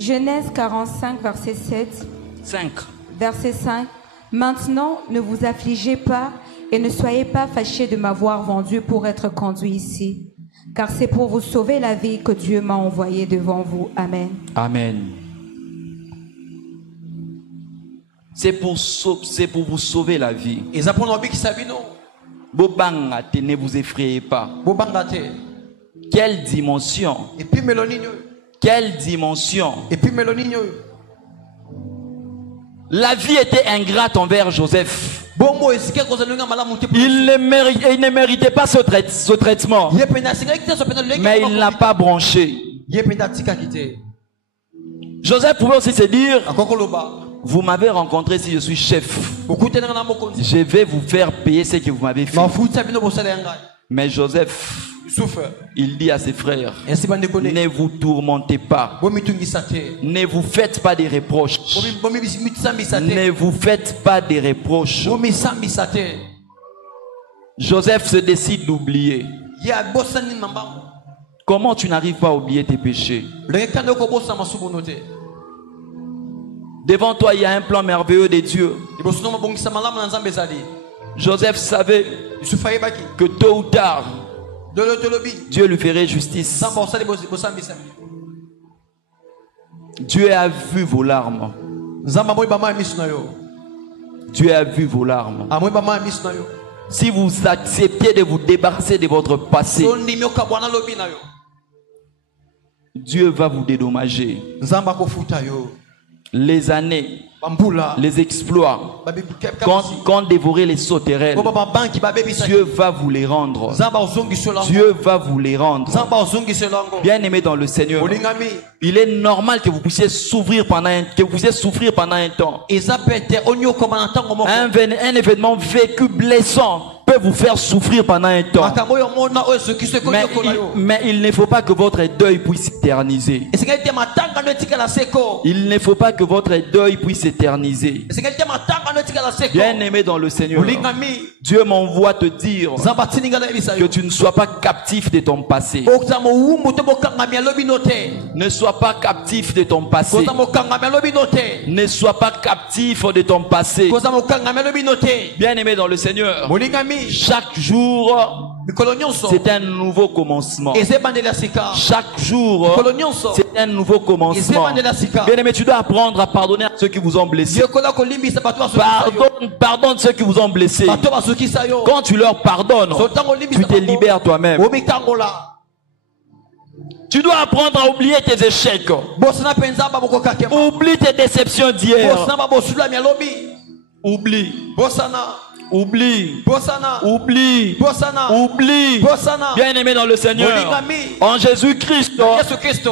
Genèse 45, verset 7. 5. Verset 5. Maintenant, ne vous affligez pas et ne soyez pas fâchés de m'avoir vendu pour être conduit ici, car c'est pour vous sauver la vie que Dieu m'a envoyé devant vous. Amen. Amen. C'est pour vous sauver la vie. Bobangate, ne vous effrayez pas. Quelle dimension? Quelle dimension? La vie était ingrate envers Joseph. Il ne méritait pas ce traitement. Mais il n'a pas branché. Joseph pouvait aussi se dire, vous m'avez rencontré si je suis chef. Je vais vous faire payer ce que vous m'avez fait. Mais Joseph, il dit à ses frères, ne vous tourmentez pas. Ne vous faites pas des reproches. Ne vous faites pas des reproches. Joseph se décide d'oublier. Comment tu n'arrives pas à oublier tes péchés? Devant toi, il y a un plan merveilleux de Dieu. Joseph savait que tôt ou tard, Dieu lui ferait justice. Dieu a vu vos larmes. Dieu a vu vos larmes. Si vous acceptez de vous débarrasser de votre passé, Dieu va vous dédommager. Les années, les exploits, quand dévorer les sauterelles, Dieu va vous les rendre. Dieu va vous les rendre. Bien aimé dans le Seigneur, il est normal que vous puissiez souffrir pendant un temps. Un événement vécu blessant peut vous faire souffrir pendant un temps. Mais il ne faut pas que votre deuil puisse s'éterniser. Il ne faut pas que votre deuil puisse s'éterniser. Bien aimé dans le Seigneur, Dieu m'envoie te dire que tu ne sois pas captif de ton passé. Ne sois pas captif de ton passé. Ne sois pas captif de ton passé. Bien aimé dans le Seigneur, chaque jour c'est un nouveau commencement. Chaque jour c'est un nouveau commencement. Bien aimé, tu dois apprendre à pardonner à ceux qui vous ont blessé. Pardonne ceux qui vous ont blessé. Quand tu leur pardonnes, tu te libères toi-même. Tu dois apprendre à oublier tes échecs. Oublie tes déceptions d'hier. Oublie. Oublie. Oublie. Oublie. Bien aimé dans le Seigneur, en Jésus-Christ,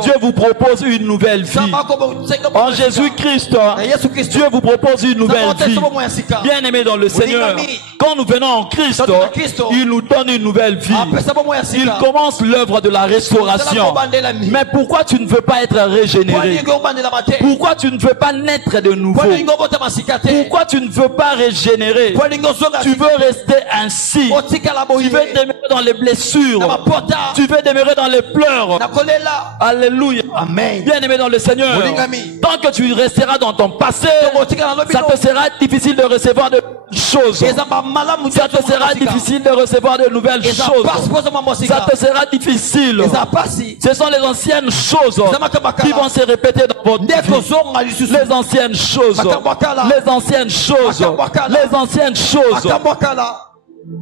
Dieu vous propose une nouvelle vie. En Jésus-Christ, Dieu vous propose une nouvelle vie. Bien aimé dans le Seigneur, quand nous venons en Christ, il nous donne une nouvelle vie. Il commence l'œuvre de la restauration. Mais pourquoi tu ne veux pas être régénéré? Pourquoi tu ne veux pas naître de nouveau? Pourquoi tu ne veux pas régénérer? Tu veux rester ainsi. Tu veux demeurer dans les blessures. Tu veux demeurer dans les pleurs. Alléluia. Amen. Bien aimé dans le Seigneur, tant que tu resteras dans ton passé, ça te sera difficile de recevoir de choses. Ça te sera difficile de recevoir de nouvelles choses. Ça te sera difficile. Ce sont les anciennes choses qui vont se répéter dans votre vie. Les anciennes choses. Les anciennes choses. Les anciennes choses.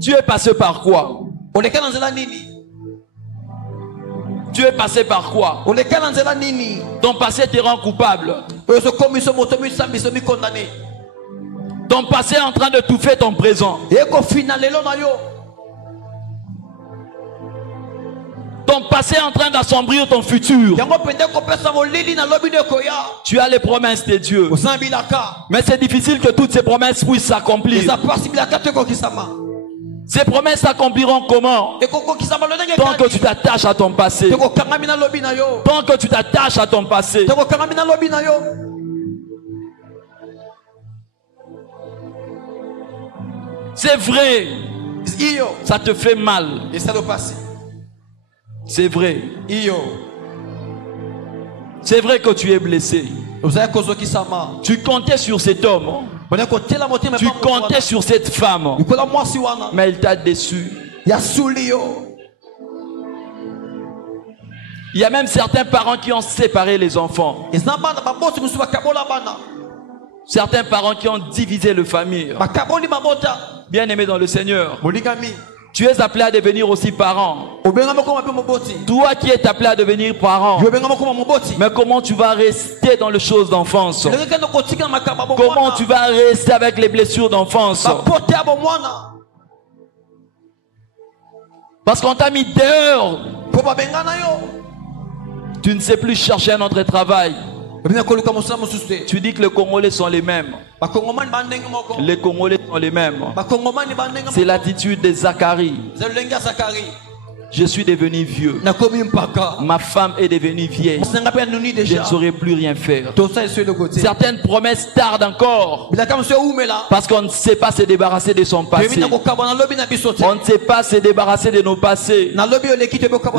Tu es passé par quoi? Tu es passé par quoi? Ton passé te rend coupable. Ton passé est en train de touffer ton présent. Ton passé est en train d'assombrir ton futur. Tu as les promesses de Dieu, mais c'est difficile que toutes ces promesses puissent s'accomplir. Ces promesses s'accompliront comment? Tant que tu t'attaches à ton passé. Tant que tu t'attaches à ton passé. C'est vrai. Ça te fait mal. C'est vrai. C'est vrai que tu es blessé. Tu comptais sur cet homme. Tu comptais sur cette femme. Mais il t'a déçu. Il y a même certains parents qui ont séparé les enfants. Certains parents qui ont divisé la famille. Bien aimé dans le Seigneur, tu es appelé à devenir aussi parent. Toi qui es appelé à devenir parent, mais comment tu vas rester dans les choses d'enfance? Comment tu vas rester avec les blessures d'enfance? Parce qu'on t'a mis dehors. Tu ne sais plus chercher un autre travail. Tu dis que les Congolais sont les mêmes. Les Congolais sont les mêmes. C'est l'attitude de Zacharie. Je suis devenu vieux. Ma femme est devenue vieille. Je ne saurais plus rien faire. Certaines promesses tardent encore. Parce qu'on ne sait pas se débarrasser de son passé. On ne sait pas se débarrasser de nos passés.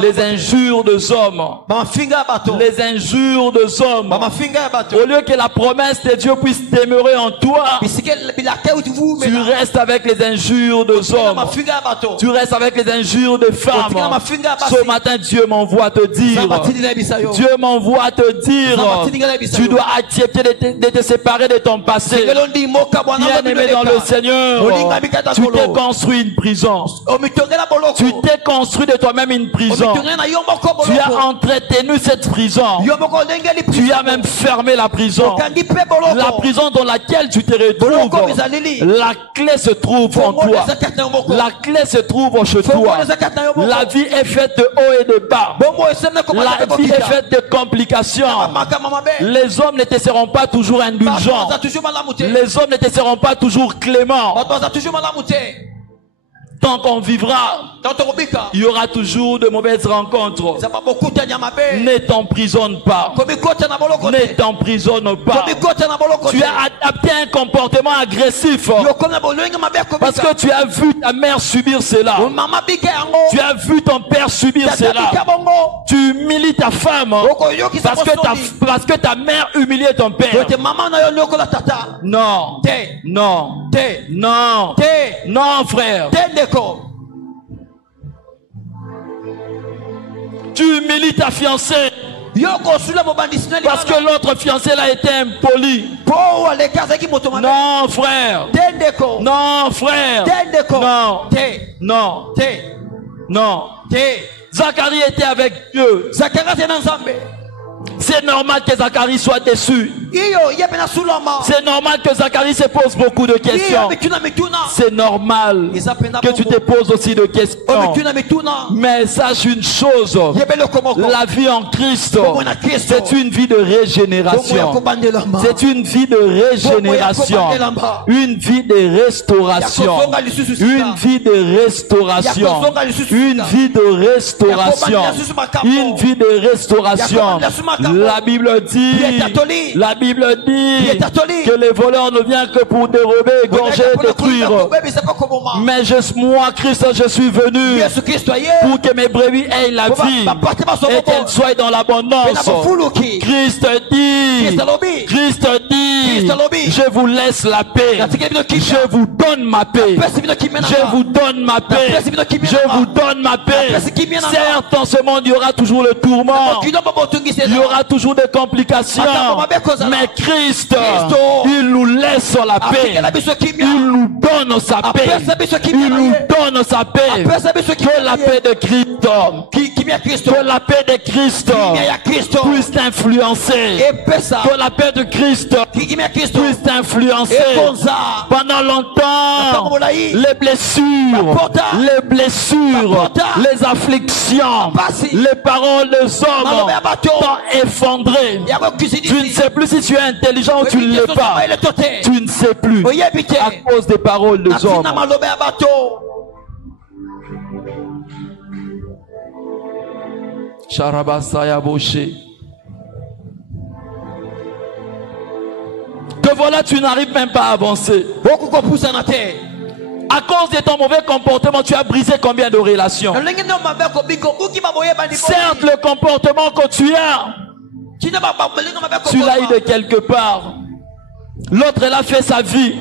Les injures des hommes. Les injures des hommes. Au lieu que la promesse de Dieu puisse demeurer en toi, tu restes avec les injures des hommes. Tu restes avec les injures des femmes. Ce matin, Dieu m'envoie te dire, Dieu m'envoie te dire, tu dois accepter de te séparer de ton passé. Bien aimé dans le Seigneur, tu t'es construit une prison. Tu t'es construit de toi-même une prison. Tu as entretenu cette prison. Tu as même fermé la prison. La prison dans laquelle tu te retrouves. La clé se trouve en toi. La clé se trouve chez toi. La vie est faite de haut et de bas. La vie est faite de complications. Les hommes ne te seront pas toujours indulgents. Les hommes ne te seront pas toujours cléments. Tant qu'on vivra, il y aura toujours de mauvaises rencontres. Ne t'emprisonne pas. Ne t'emprisonne pas. Tu as adapté un comportement agressif parce que tu as vu ta mère subir cela. Tu as vu ton père subir cela. Tu humilies ta femme parce que ta mère humiliait ton père. Non. Non. Non. Non, frère. Tu humilies ta fiancée parce que l'autre fiancé a été impoli. Non, frère. Non, frère. Non. Non. Non. Zacharie était avec Dieu. C'est normal que Zacharie soit déçu. C'est normal que Zacharie se pose beaucoup de questions. C'est normal que tu te poses aussi de questions. Mais sache une chose, la vie en Christ, c'est une vie de régénération. C'est une vie de régénération. Une vie de restauration. Une vie de restauration. Une vie de restauration. Une vie de restauration. La Bible dit que les voleurs ne viennent que pour dérober, égorger et détruire. Mais moi, Christ, je suis venu pour que mes brebis aient la vie et qu'elles soient dans l'abondance. Christ dit, je vous laisse la paix. Je vous donne ma paix. Je vous donne ma paix. Je vous donne ma paix. Certes, dans ce monde, il y aura toujours le tourment. Il y aura toujours des complications. Mais Christ, il nous laisse la paix. Il nous donne sa paix. Il nous donne sa paix. Que la paix de Christ, que la paix de Christ puisse t'influencer. Que la paix de Christ puisse t'influencer. Pendant longtemps, les blessures, les afflictions, les paroles des hommes t'ont effondré. Tu ne sais plus si tu es intelligent ou tu ne l'es pas. Tu ne sais plus à cause des paroles des hommes. Charabasaya Boshe. Que voilà, tu n'arrives même pas à avancer. À cause de ton mauvais comportement, tu as brisé combien de relations? Certes, le comportement que tu as, tu l'as eu de quelque part. L'autre, elle a fait sa vie.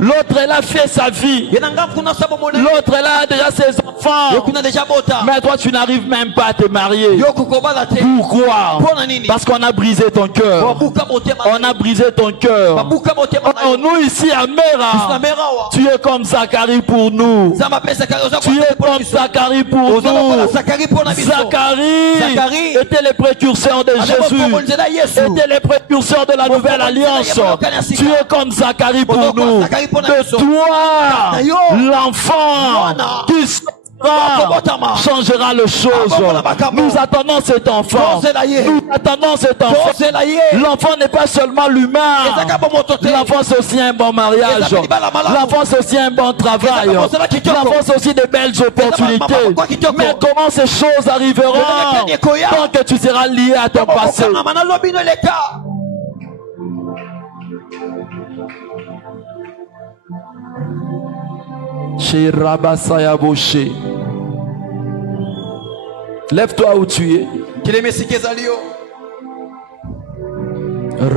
L'autre, elle a fait sa vie. L'autre, elle a déjà ses enfants. Mais toi, tu n'arrives même pas à te marier. Pourquoi? Parce qu'on a brisé ton cœur. On a brisé ton cœur. Oh, nous ici à Mera, tu es comme Zacharie pour nous. Tu es comme Zacharie pour nous. Zacharie était le précurseur de Jésus. Était le précurseur de la nouvelle alliance. Tu es comme Zacharie pour nous. De toi, l'enfant qui changera les choses. Nous attendons cet enfant. Nous attendons cet enfant. L'enfant n'est pas seulement l'humain. L'enfant c'est aussi un bon mariage. L'enfant c'est aussi un bon travail. L'enfant c'est aussi de belles opportunités. Mais comment ces choses arriveront tant que tu seras lié à ton passé? Chez Rabasaya Boshe. Lève-toi où tu es.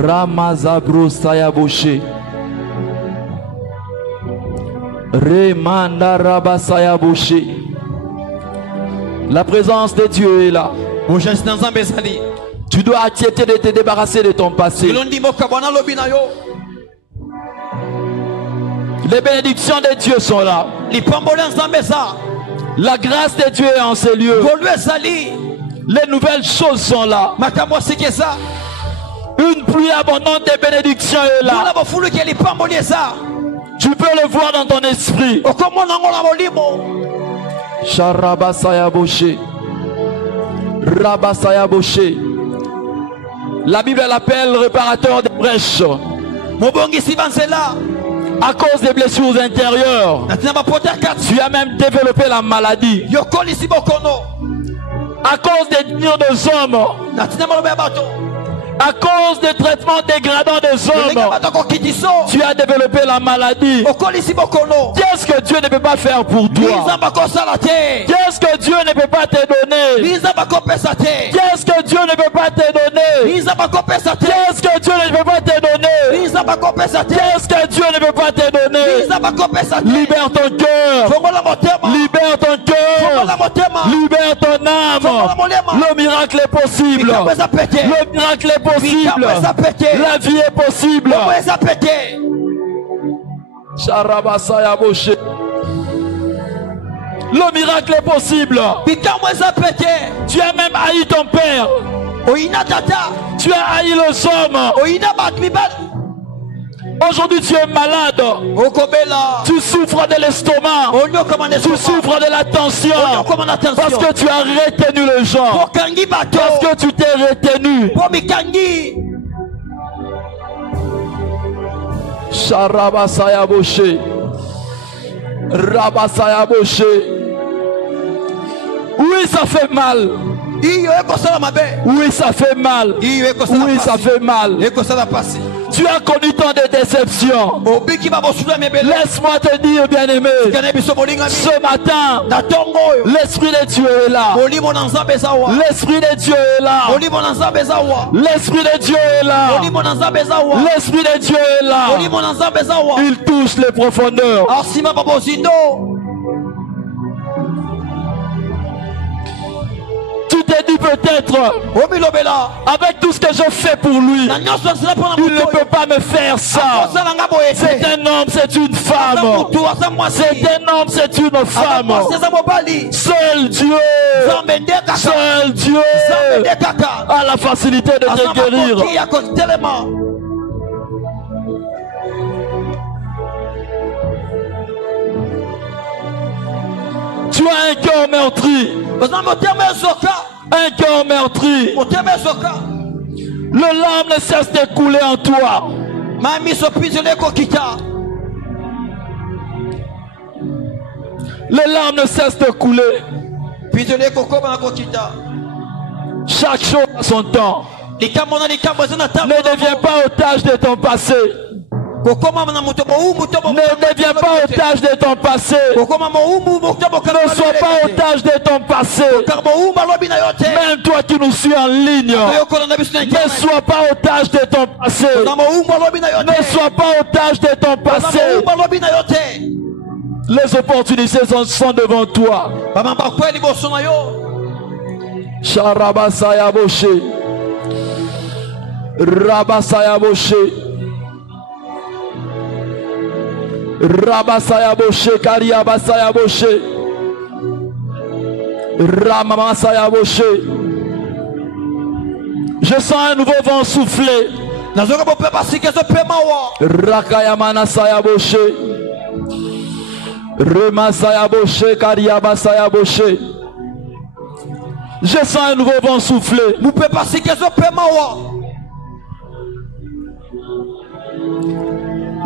Ramazabro Saya Boshe. Remanda Rabasaya Boshe. La présence de Dieu est là. Tu dois accepter de te débarrasser de ton passé. Les bénédictions de Dieu sont là. La grâce de Dieu est en ces lieux. Les nouvelles choses sont là. Une pluie abondante de bénédictions est là. Tu peux le voir dans ton esprit. Charabasaya Boshe. Rabasaya Boshe. La Bible l'appelle réparateur des brèches. À cause des blessures intérieures, tu as même développé la maladie. À cause des dires des hommes, à cause des traitements dégradants des hommes, tu as développé la maladie. Qu'est-ce que Dieu ne peut pas faire pour toi? Qu'est-ce que Dieu ne peut pas te donner? Qu'est-ce que Dieu ne peut pas te donner? Qu'est-ce que Dieu ne peut pas te donner? Qu'est-ce que Dieu ne peut pas te donner? Libère ton cœur. Libère ton cœur. Libère ton âme. Le miracle est possible. Le miracle est possible. La vie est possible. Charabasaya Boshe. Le miracle est possible. Tu as même haï ton père. Tu as haï les hommes. Aujourd'hui tu es malade. Tu souffres de l'estomac. Tu souffres de la tension. Parce que tu as retenu les gens. Parce que tu t'es retenu. Charabasaya Boshe. Rabasaya Boshe. Oui, ça fait mal. Oui, ça fait mal. Oui, ça fait mal. Tu as connu tant de déceptions. Laisse-moi te dire, bien-aimé, ce matin, l'Esprit de Dieu est là. L'Esprit de Dieu est là. L'Esprit de Dieu est là. L'Esprit de Dieu est là. Il touche les profondeurs. Tu t'es dit peut-être, avec tout ce que je fais pour lui, il ne peut pas me faire ça. C'est un homme, c'est une femme. C'est un homme, c'est une femme. Seul Dieu a la facilité de te guérir. Tu as un cœur meurtri. Un cœur meurtri. Le larme ne cesse de couler en toi. Les larmes ne cessent de couler. Chaque chose a son temps. Ne deviens pas otage de ton passé. Ne deviens pas otage de ton passé. Ne sois pas otage de ton passé. Même toi qui nous suis en ligne, ne sois pas otage de ton passé. Ne sois pas otage de ton passé. Les opportunités sont devant toi. Sharabasaya Boshe. Rabasaya Boshe. Rabasaya Boshe. Kariabasaya Boshe. Ramamasaya Boshe. Je sens un nouveau vent souffler. Rakayamana Saya Boshe. Remasaya Boshe. Kariabasaya Boshe. Je sens un nouveau vent souffler.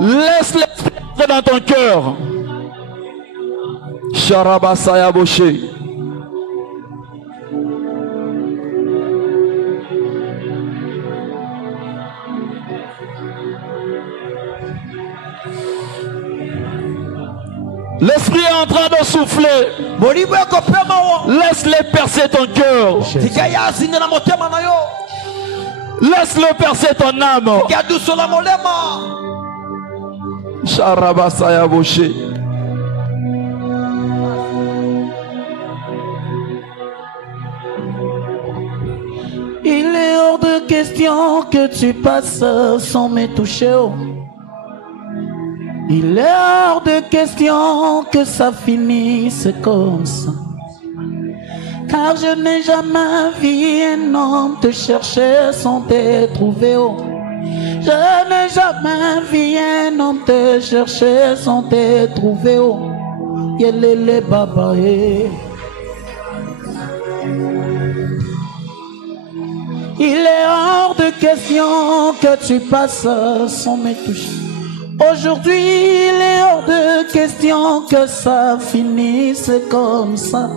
Laisse l'esprit entrer dans ton cœur. Sharabasaya Boshe. L'esprit est en train de souffler. Laisse-le percer ton cœur. Laisse-le percer ton âme. Sharabasaya Boshe. Il est hors de question que tu passes sans me toucher. Il est hors de question que ça finisse comme ça. Car je n'ai jamais vu un homme te chercher sans te trouver. Je n'ai jamais vu un homme te chercher sans te trouver. Yelele baba eh. Il est hors de question que tu passes sans me toucher. Aujourd'hui, il est hors de question que ça finisse comme ça.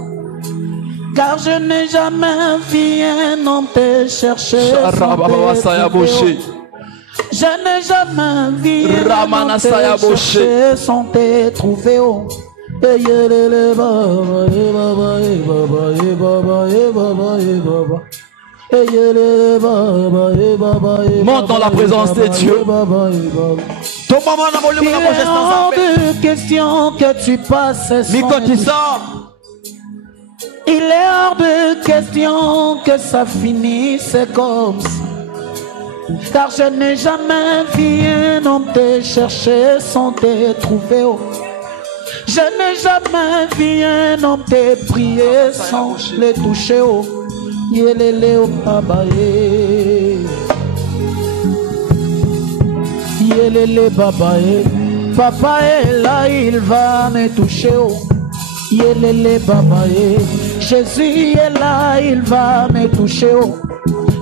Car je n'ai jamais vu un homme te chercher sans te trouver. Je n'ai jamais vu un homme te chercher sans te trouver. Monte dans la présence de Dieu. Il est hors de question que tu passes sans. Il est hors de question que ça finisse comme ça. Car je n'ai jamais vu un homme te chercher sans te trouver. Je n'ai jamais vu un homme te prier sans le toucher. Yelele o baba e. Yelele baba e. Papa est là, il va me toucher. Yelele baba e. Jésus est là, il va me toucher.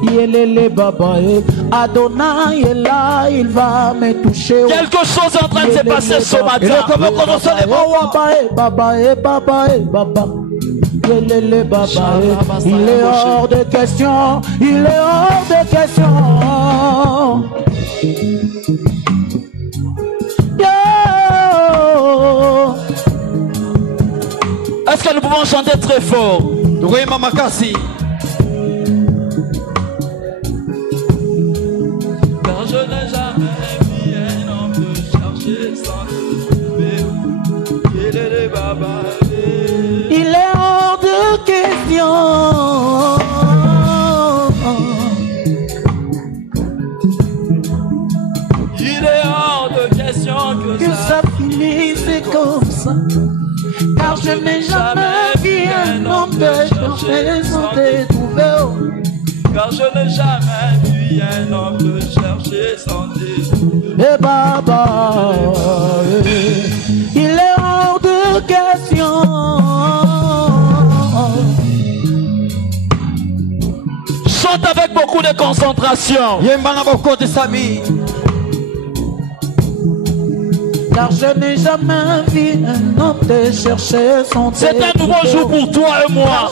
Yelele baba e. Adonai est là, il va me toucher. Quelque chose est en train de se passer ce matin. Baba. Yelele baba, il est hors de question, il est hors de question. Yo. Est-ce que nous pouvons chanter très fort? Oui, Mama Kassi. Car je n'ai jamais vu un homme te chercher sans te trouver. Yelele baba. Il est hors de question. Il est hors de question que ça finisse comme ça. Car je n'ai jamais vu un homme te chercher sans te trouver. Car je n'ai jamais vu un homme te chercher sans te trouver. Eh baba, il est hors de question. Chante avec beaucoup de concentration. Car je n'ai jamais vu un homme te chercher son C'est un nouveau jour pour toi et moi.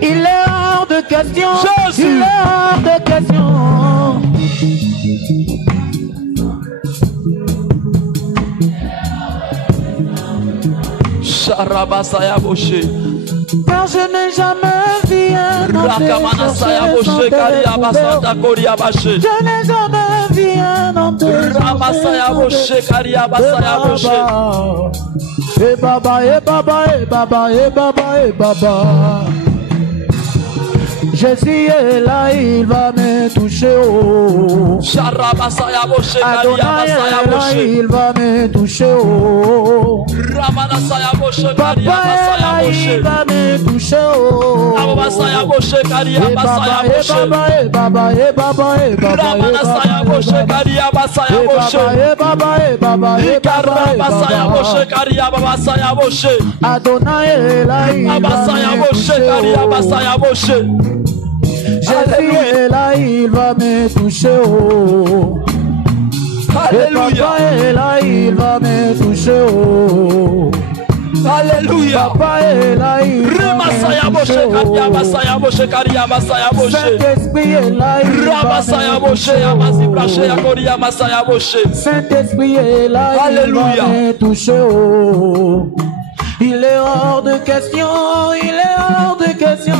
Il est hors de question. Jésus. Il est hors de question. Car je n'ai jamais vu un homme te chercher son Je n'ai jamais vu un homme te chercher Eh baba, eh baba, eh baba, eh baba, eh baba. Jésus est là, il va me toucher. Oh. Adonai est là, il va me toucher. Oh. Papa est là, il va me toucher. Oh. Eh baba, eh baba, eh baba, eh baba, eh baba, eh baba, eh baba, eh baba. Adonai est là, il va me toucher. Jésus est là, il va me toucher. Oh. Alléluia. Papa est là, il va me toucher. Oh. Alléluia. Papa est là, il va me toucher. Oh. Saint-Esprit est là, il va me toucher. Saint-Esprit est là, il va me toucher. Oh. Il est hors de question, il est hors de question.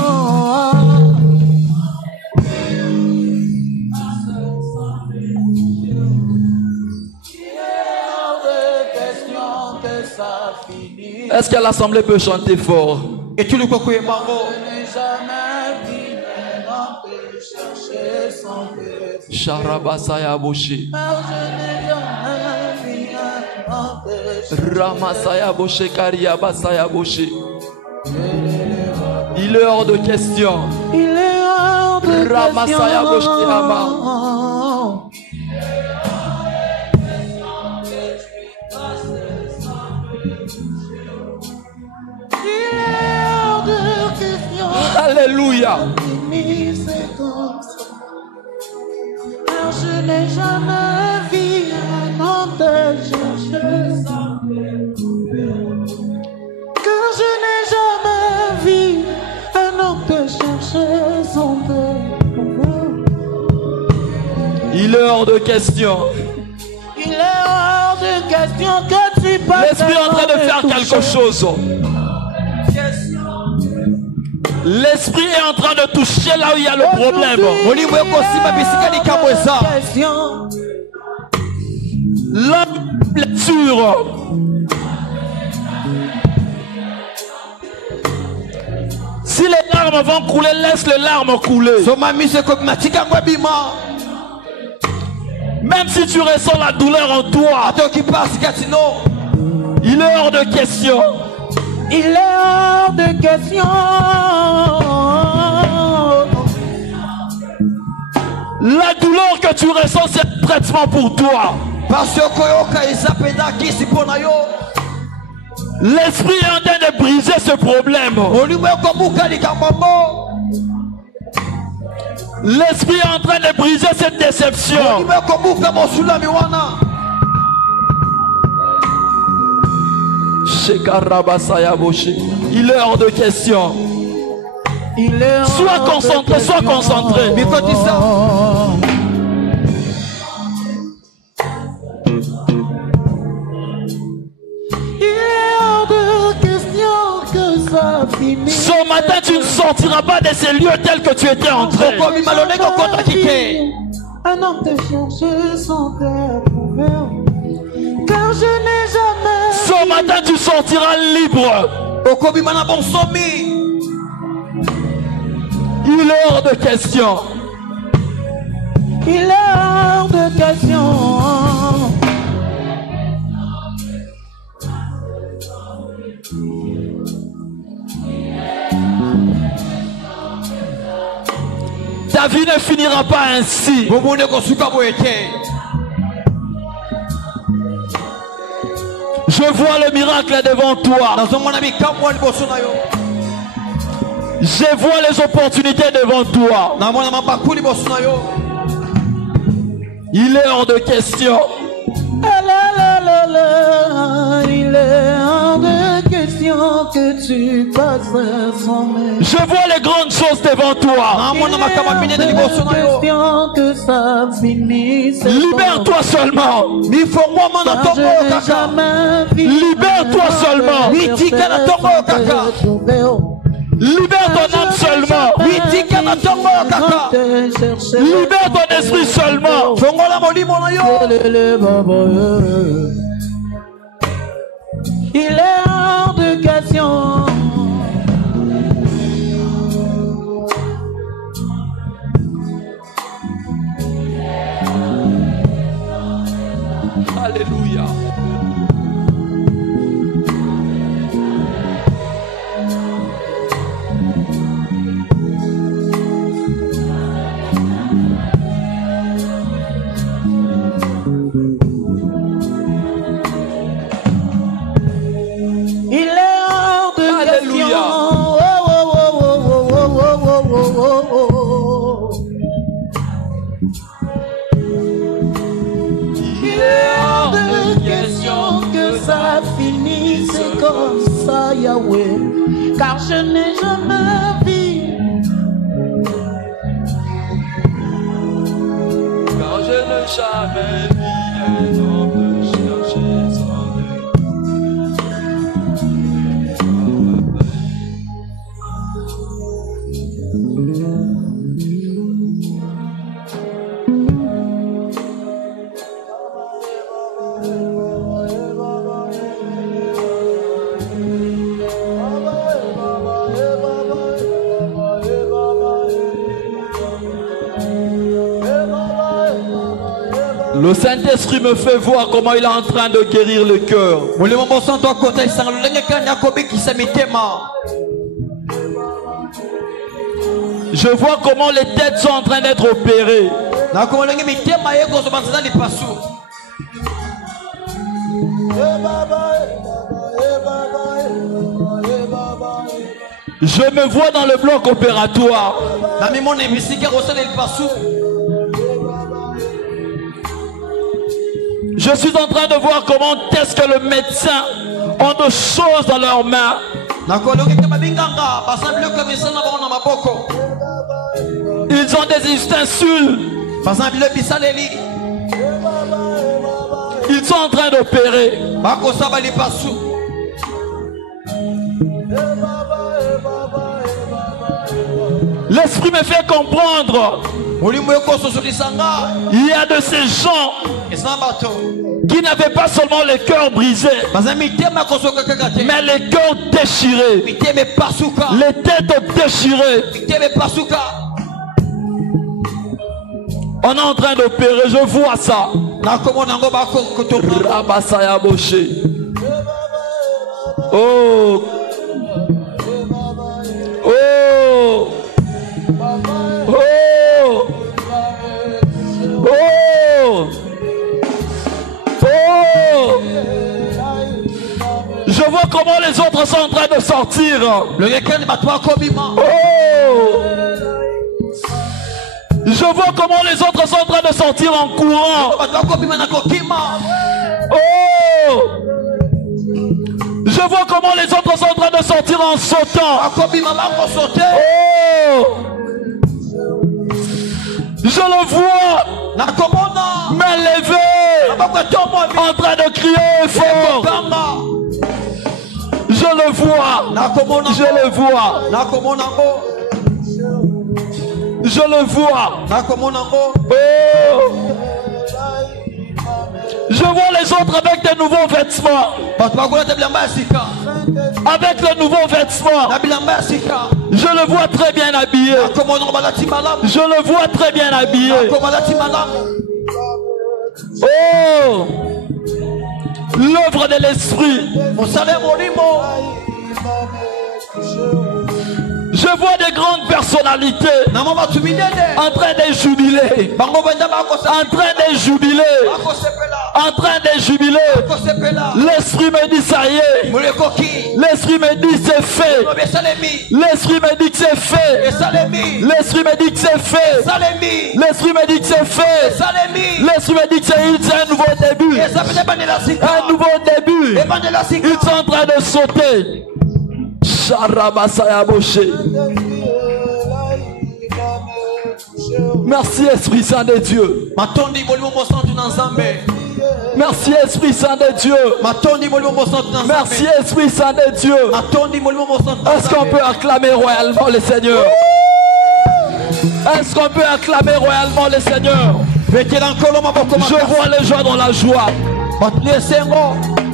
Est-ce que l'assemblée peut chanter fort? Et tout le coco est margot. Sharabasaya Boshi. Ramasaya Boshi Karia Basaya Boshi. Il est hors de question. Il est hors de question. Ramasaya Boshi Ama. Alléluia. Car je n'ai jamais vu un homme te chercher sans Car je n'ai jamais vu un homme te chercher sans Il est hors de question. Il est hors de question que tu passes. L'esprit est en train de faire quelque chose. L'esprit est en train de toucher là où il y a le problème. La blessure. Si les larmes vont couler, laisse les larmes couler. Même si tu ressens la douleur en toi, il est hors de question. Il est hors de question. La douleur que tu ressens, c'est un traitement pour toi. L'esprit est en train de briser ce problème. L'esprit est en train de briser cette déception. Il est hors de question. Sois concentré, sois concentré. Il est hors de question que ça finisse. Ce matin, tu ne sortiras pas de ces lieux tels que tu étais entré. Un homme te cherche sans te prouver. Car je n'ai jamais. Ce matin, tu sortiras libre. Il est hors de question. Il est hors de question. Ta vie ne finira pas ainsi. Je vois le miracle devant toi. Je vois les opportunités devant toi. Il est hors de question. Il est hors de question que tu passes sans main. Je vois les grandes choses devant toi. Il est hors de question que ça finisse. Libère-toi seulement. Libère-toi seulement. Libère ton âme seulement. Libère ton esprit seulement. Il est hors de question. Alléluia. Comme ça, Yahweh, car je n'ai jamais vu. Car je n'ai jamais vu un homme chercher son Le Saint-Esprit me fait voir comment il est en train de guérir le cœur. Je vois comment les têtes sont en train d'être opérées. Je me vois dans le bloc opératoire. Je suis en train de voir comment est-ce que le médecin ont de choses dans leurs mains. Ils ont des ustensiles. Ils sont en train d'opérer. L'esprit me fait comprendre. Il y a de ces gens qui n'avaient pas seulement les cœurs brisés, mais les cœurs déchirés, les têtes déchirées. On est en train d'opérer, je vois ça. Rabasaya Boshe. Oh. Oh. Oh. Oh. Oh. Je vois comment les autres sont en train de sortir. Oh. Je vois comment les autres sont en train de sortir en courant. Oh. Je vois comment les autres sont en train de sortir en sautant. Oh. Je le vois m'élever en train de crier fort. Je le vois. Je le vois. Je le vois. Oh. Je vois les autres avec des nouveaux vêtements. Avec le nouveau vêtement. Je le vois très bien habillé. Je le vois très bien habillé. Oh. L'œuvre de l'esprit. Je vois des grandes personnalités en train de jubiler. En train de jubiler. en train de jubiler. L'esprit me dit ça y est. L'esprit me dit c'est fait. L'esprit me dit que c'est fait. L'esprit me dit que c'est fait. L'esprit me dit que c'est fait. L'esprit me dit que c'est un nouveau début. Un nouveau début. Ils sont en train de sauter. Merci Esprit Saint de Dieu. Merci Esprit Saint de Dieu. Merci Esprit Saint de Dieu. Est-ce qu'on peut acclamer royalement le Seigneur? Est-ce qu'on peut acclamer royalement le Seigneur? Je vois les gens dans la joie.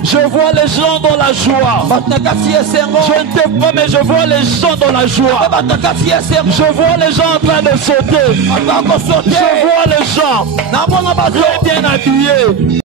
Je vois les gens dans la joie. Je ne t'ai pas, mais je vois les gens dans la joie. Je vois les gens en train de sauter. Je vois les gens bien habillés.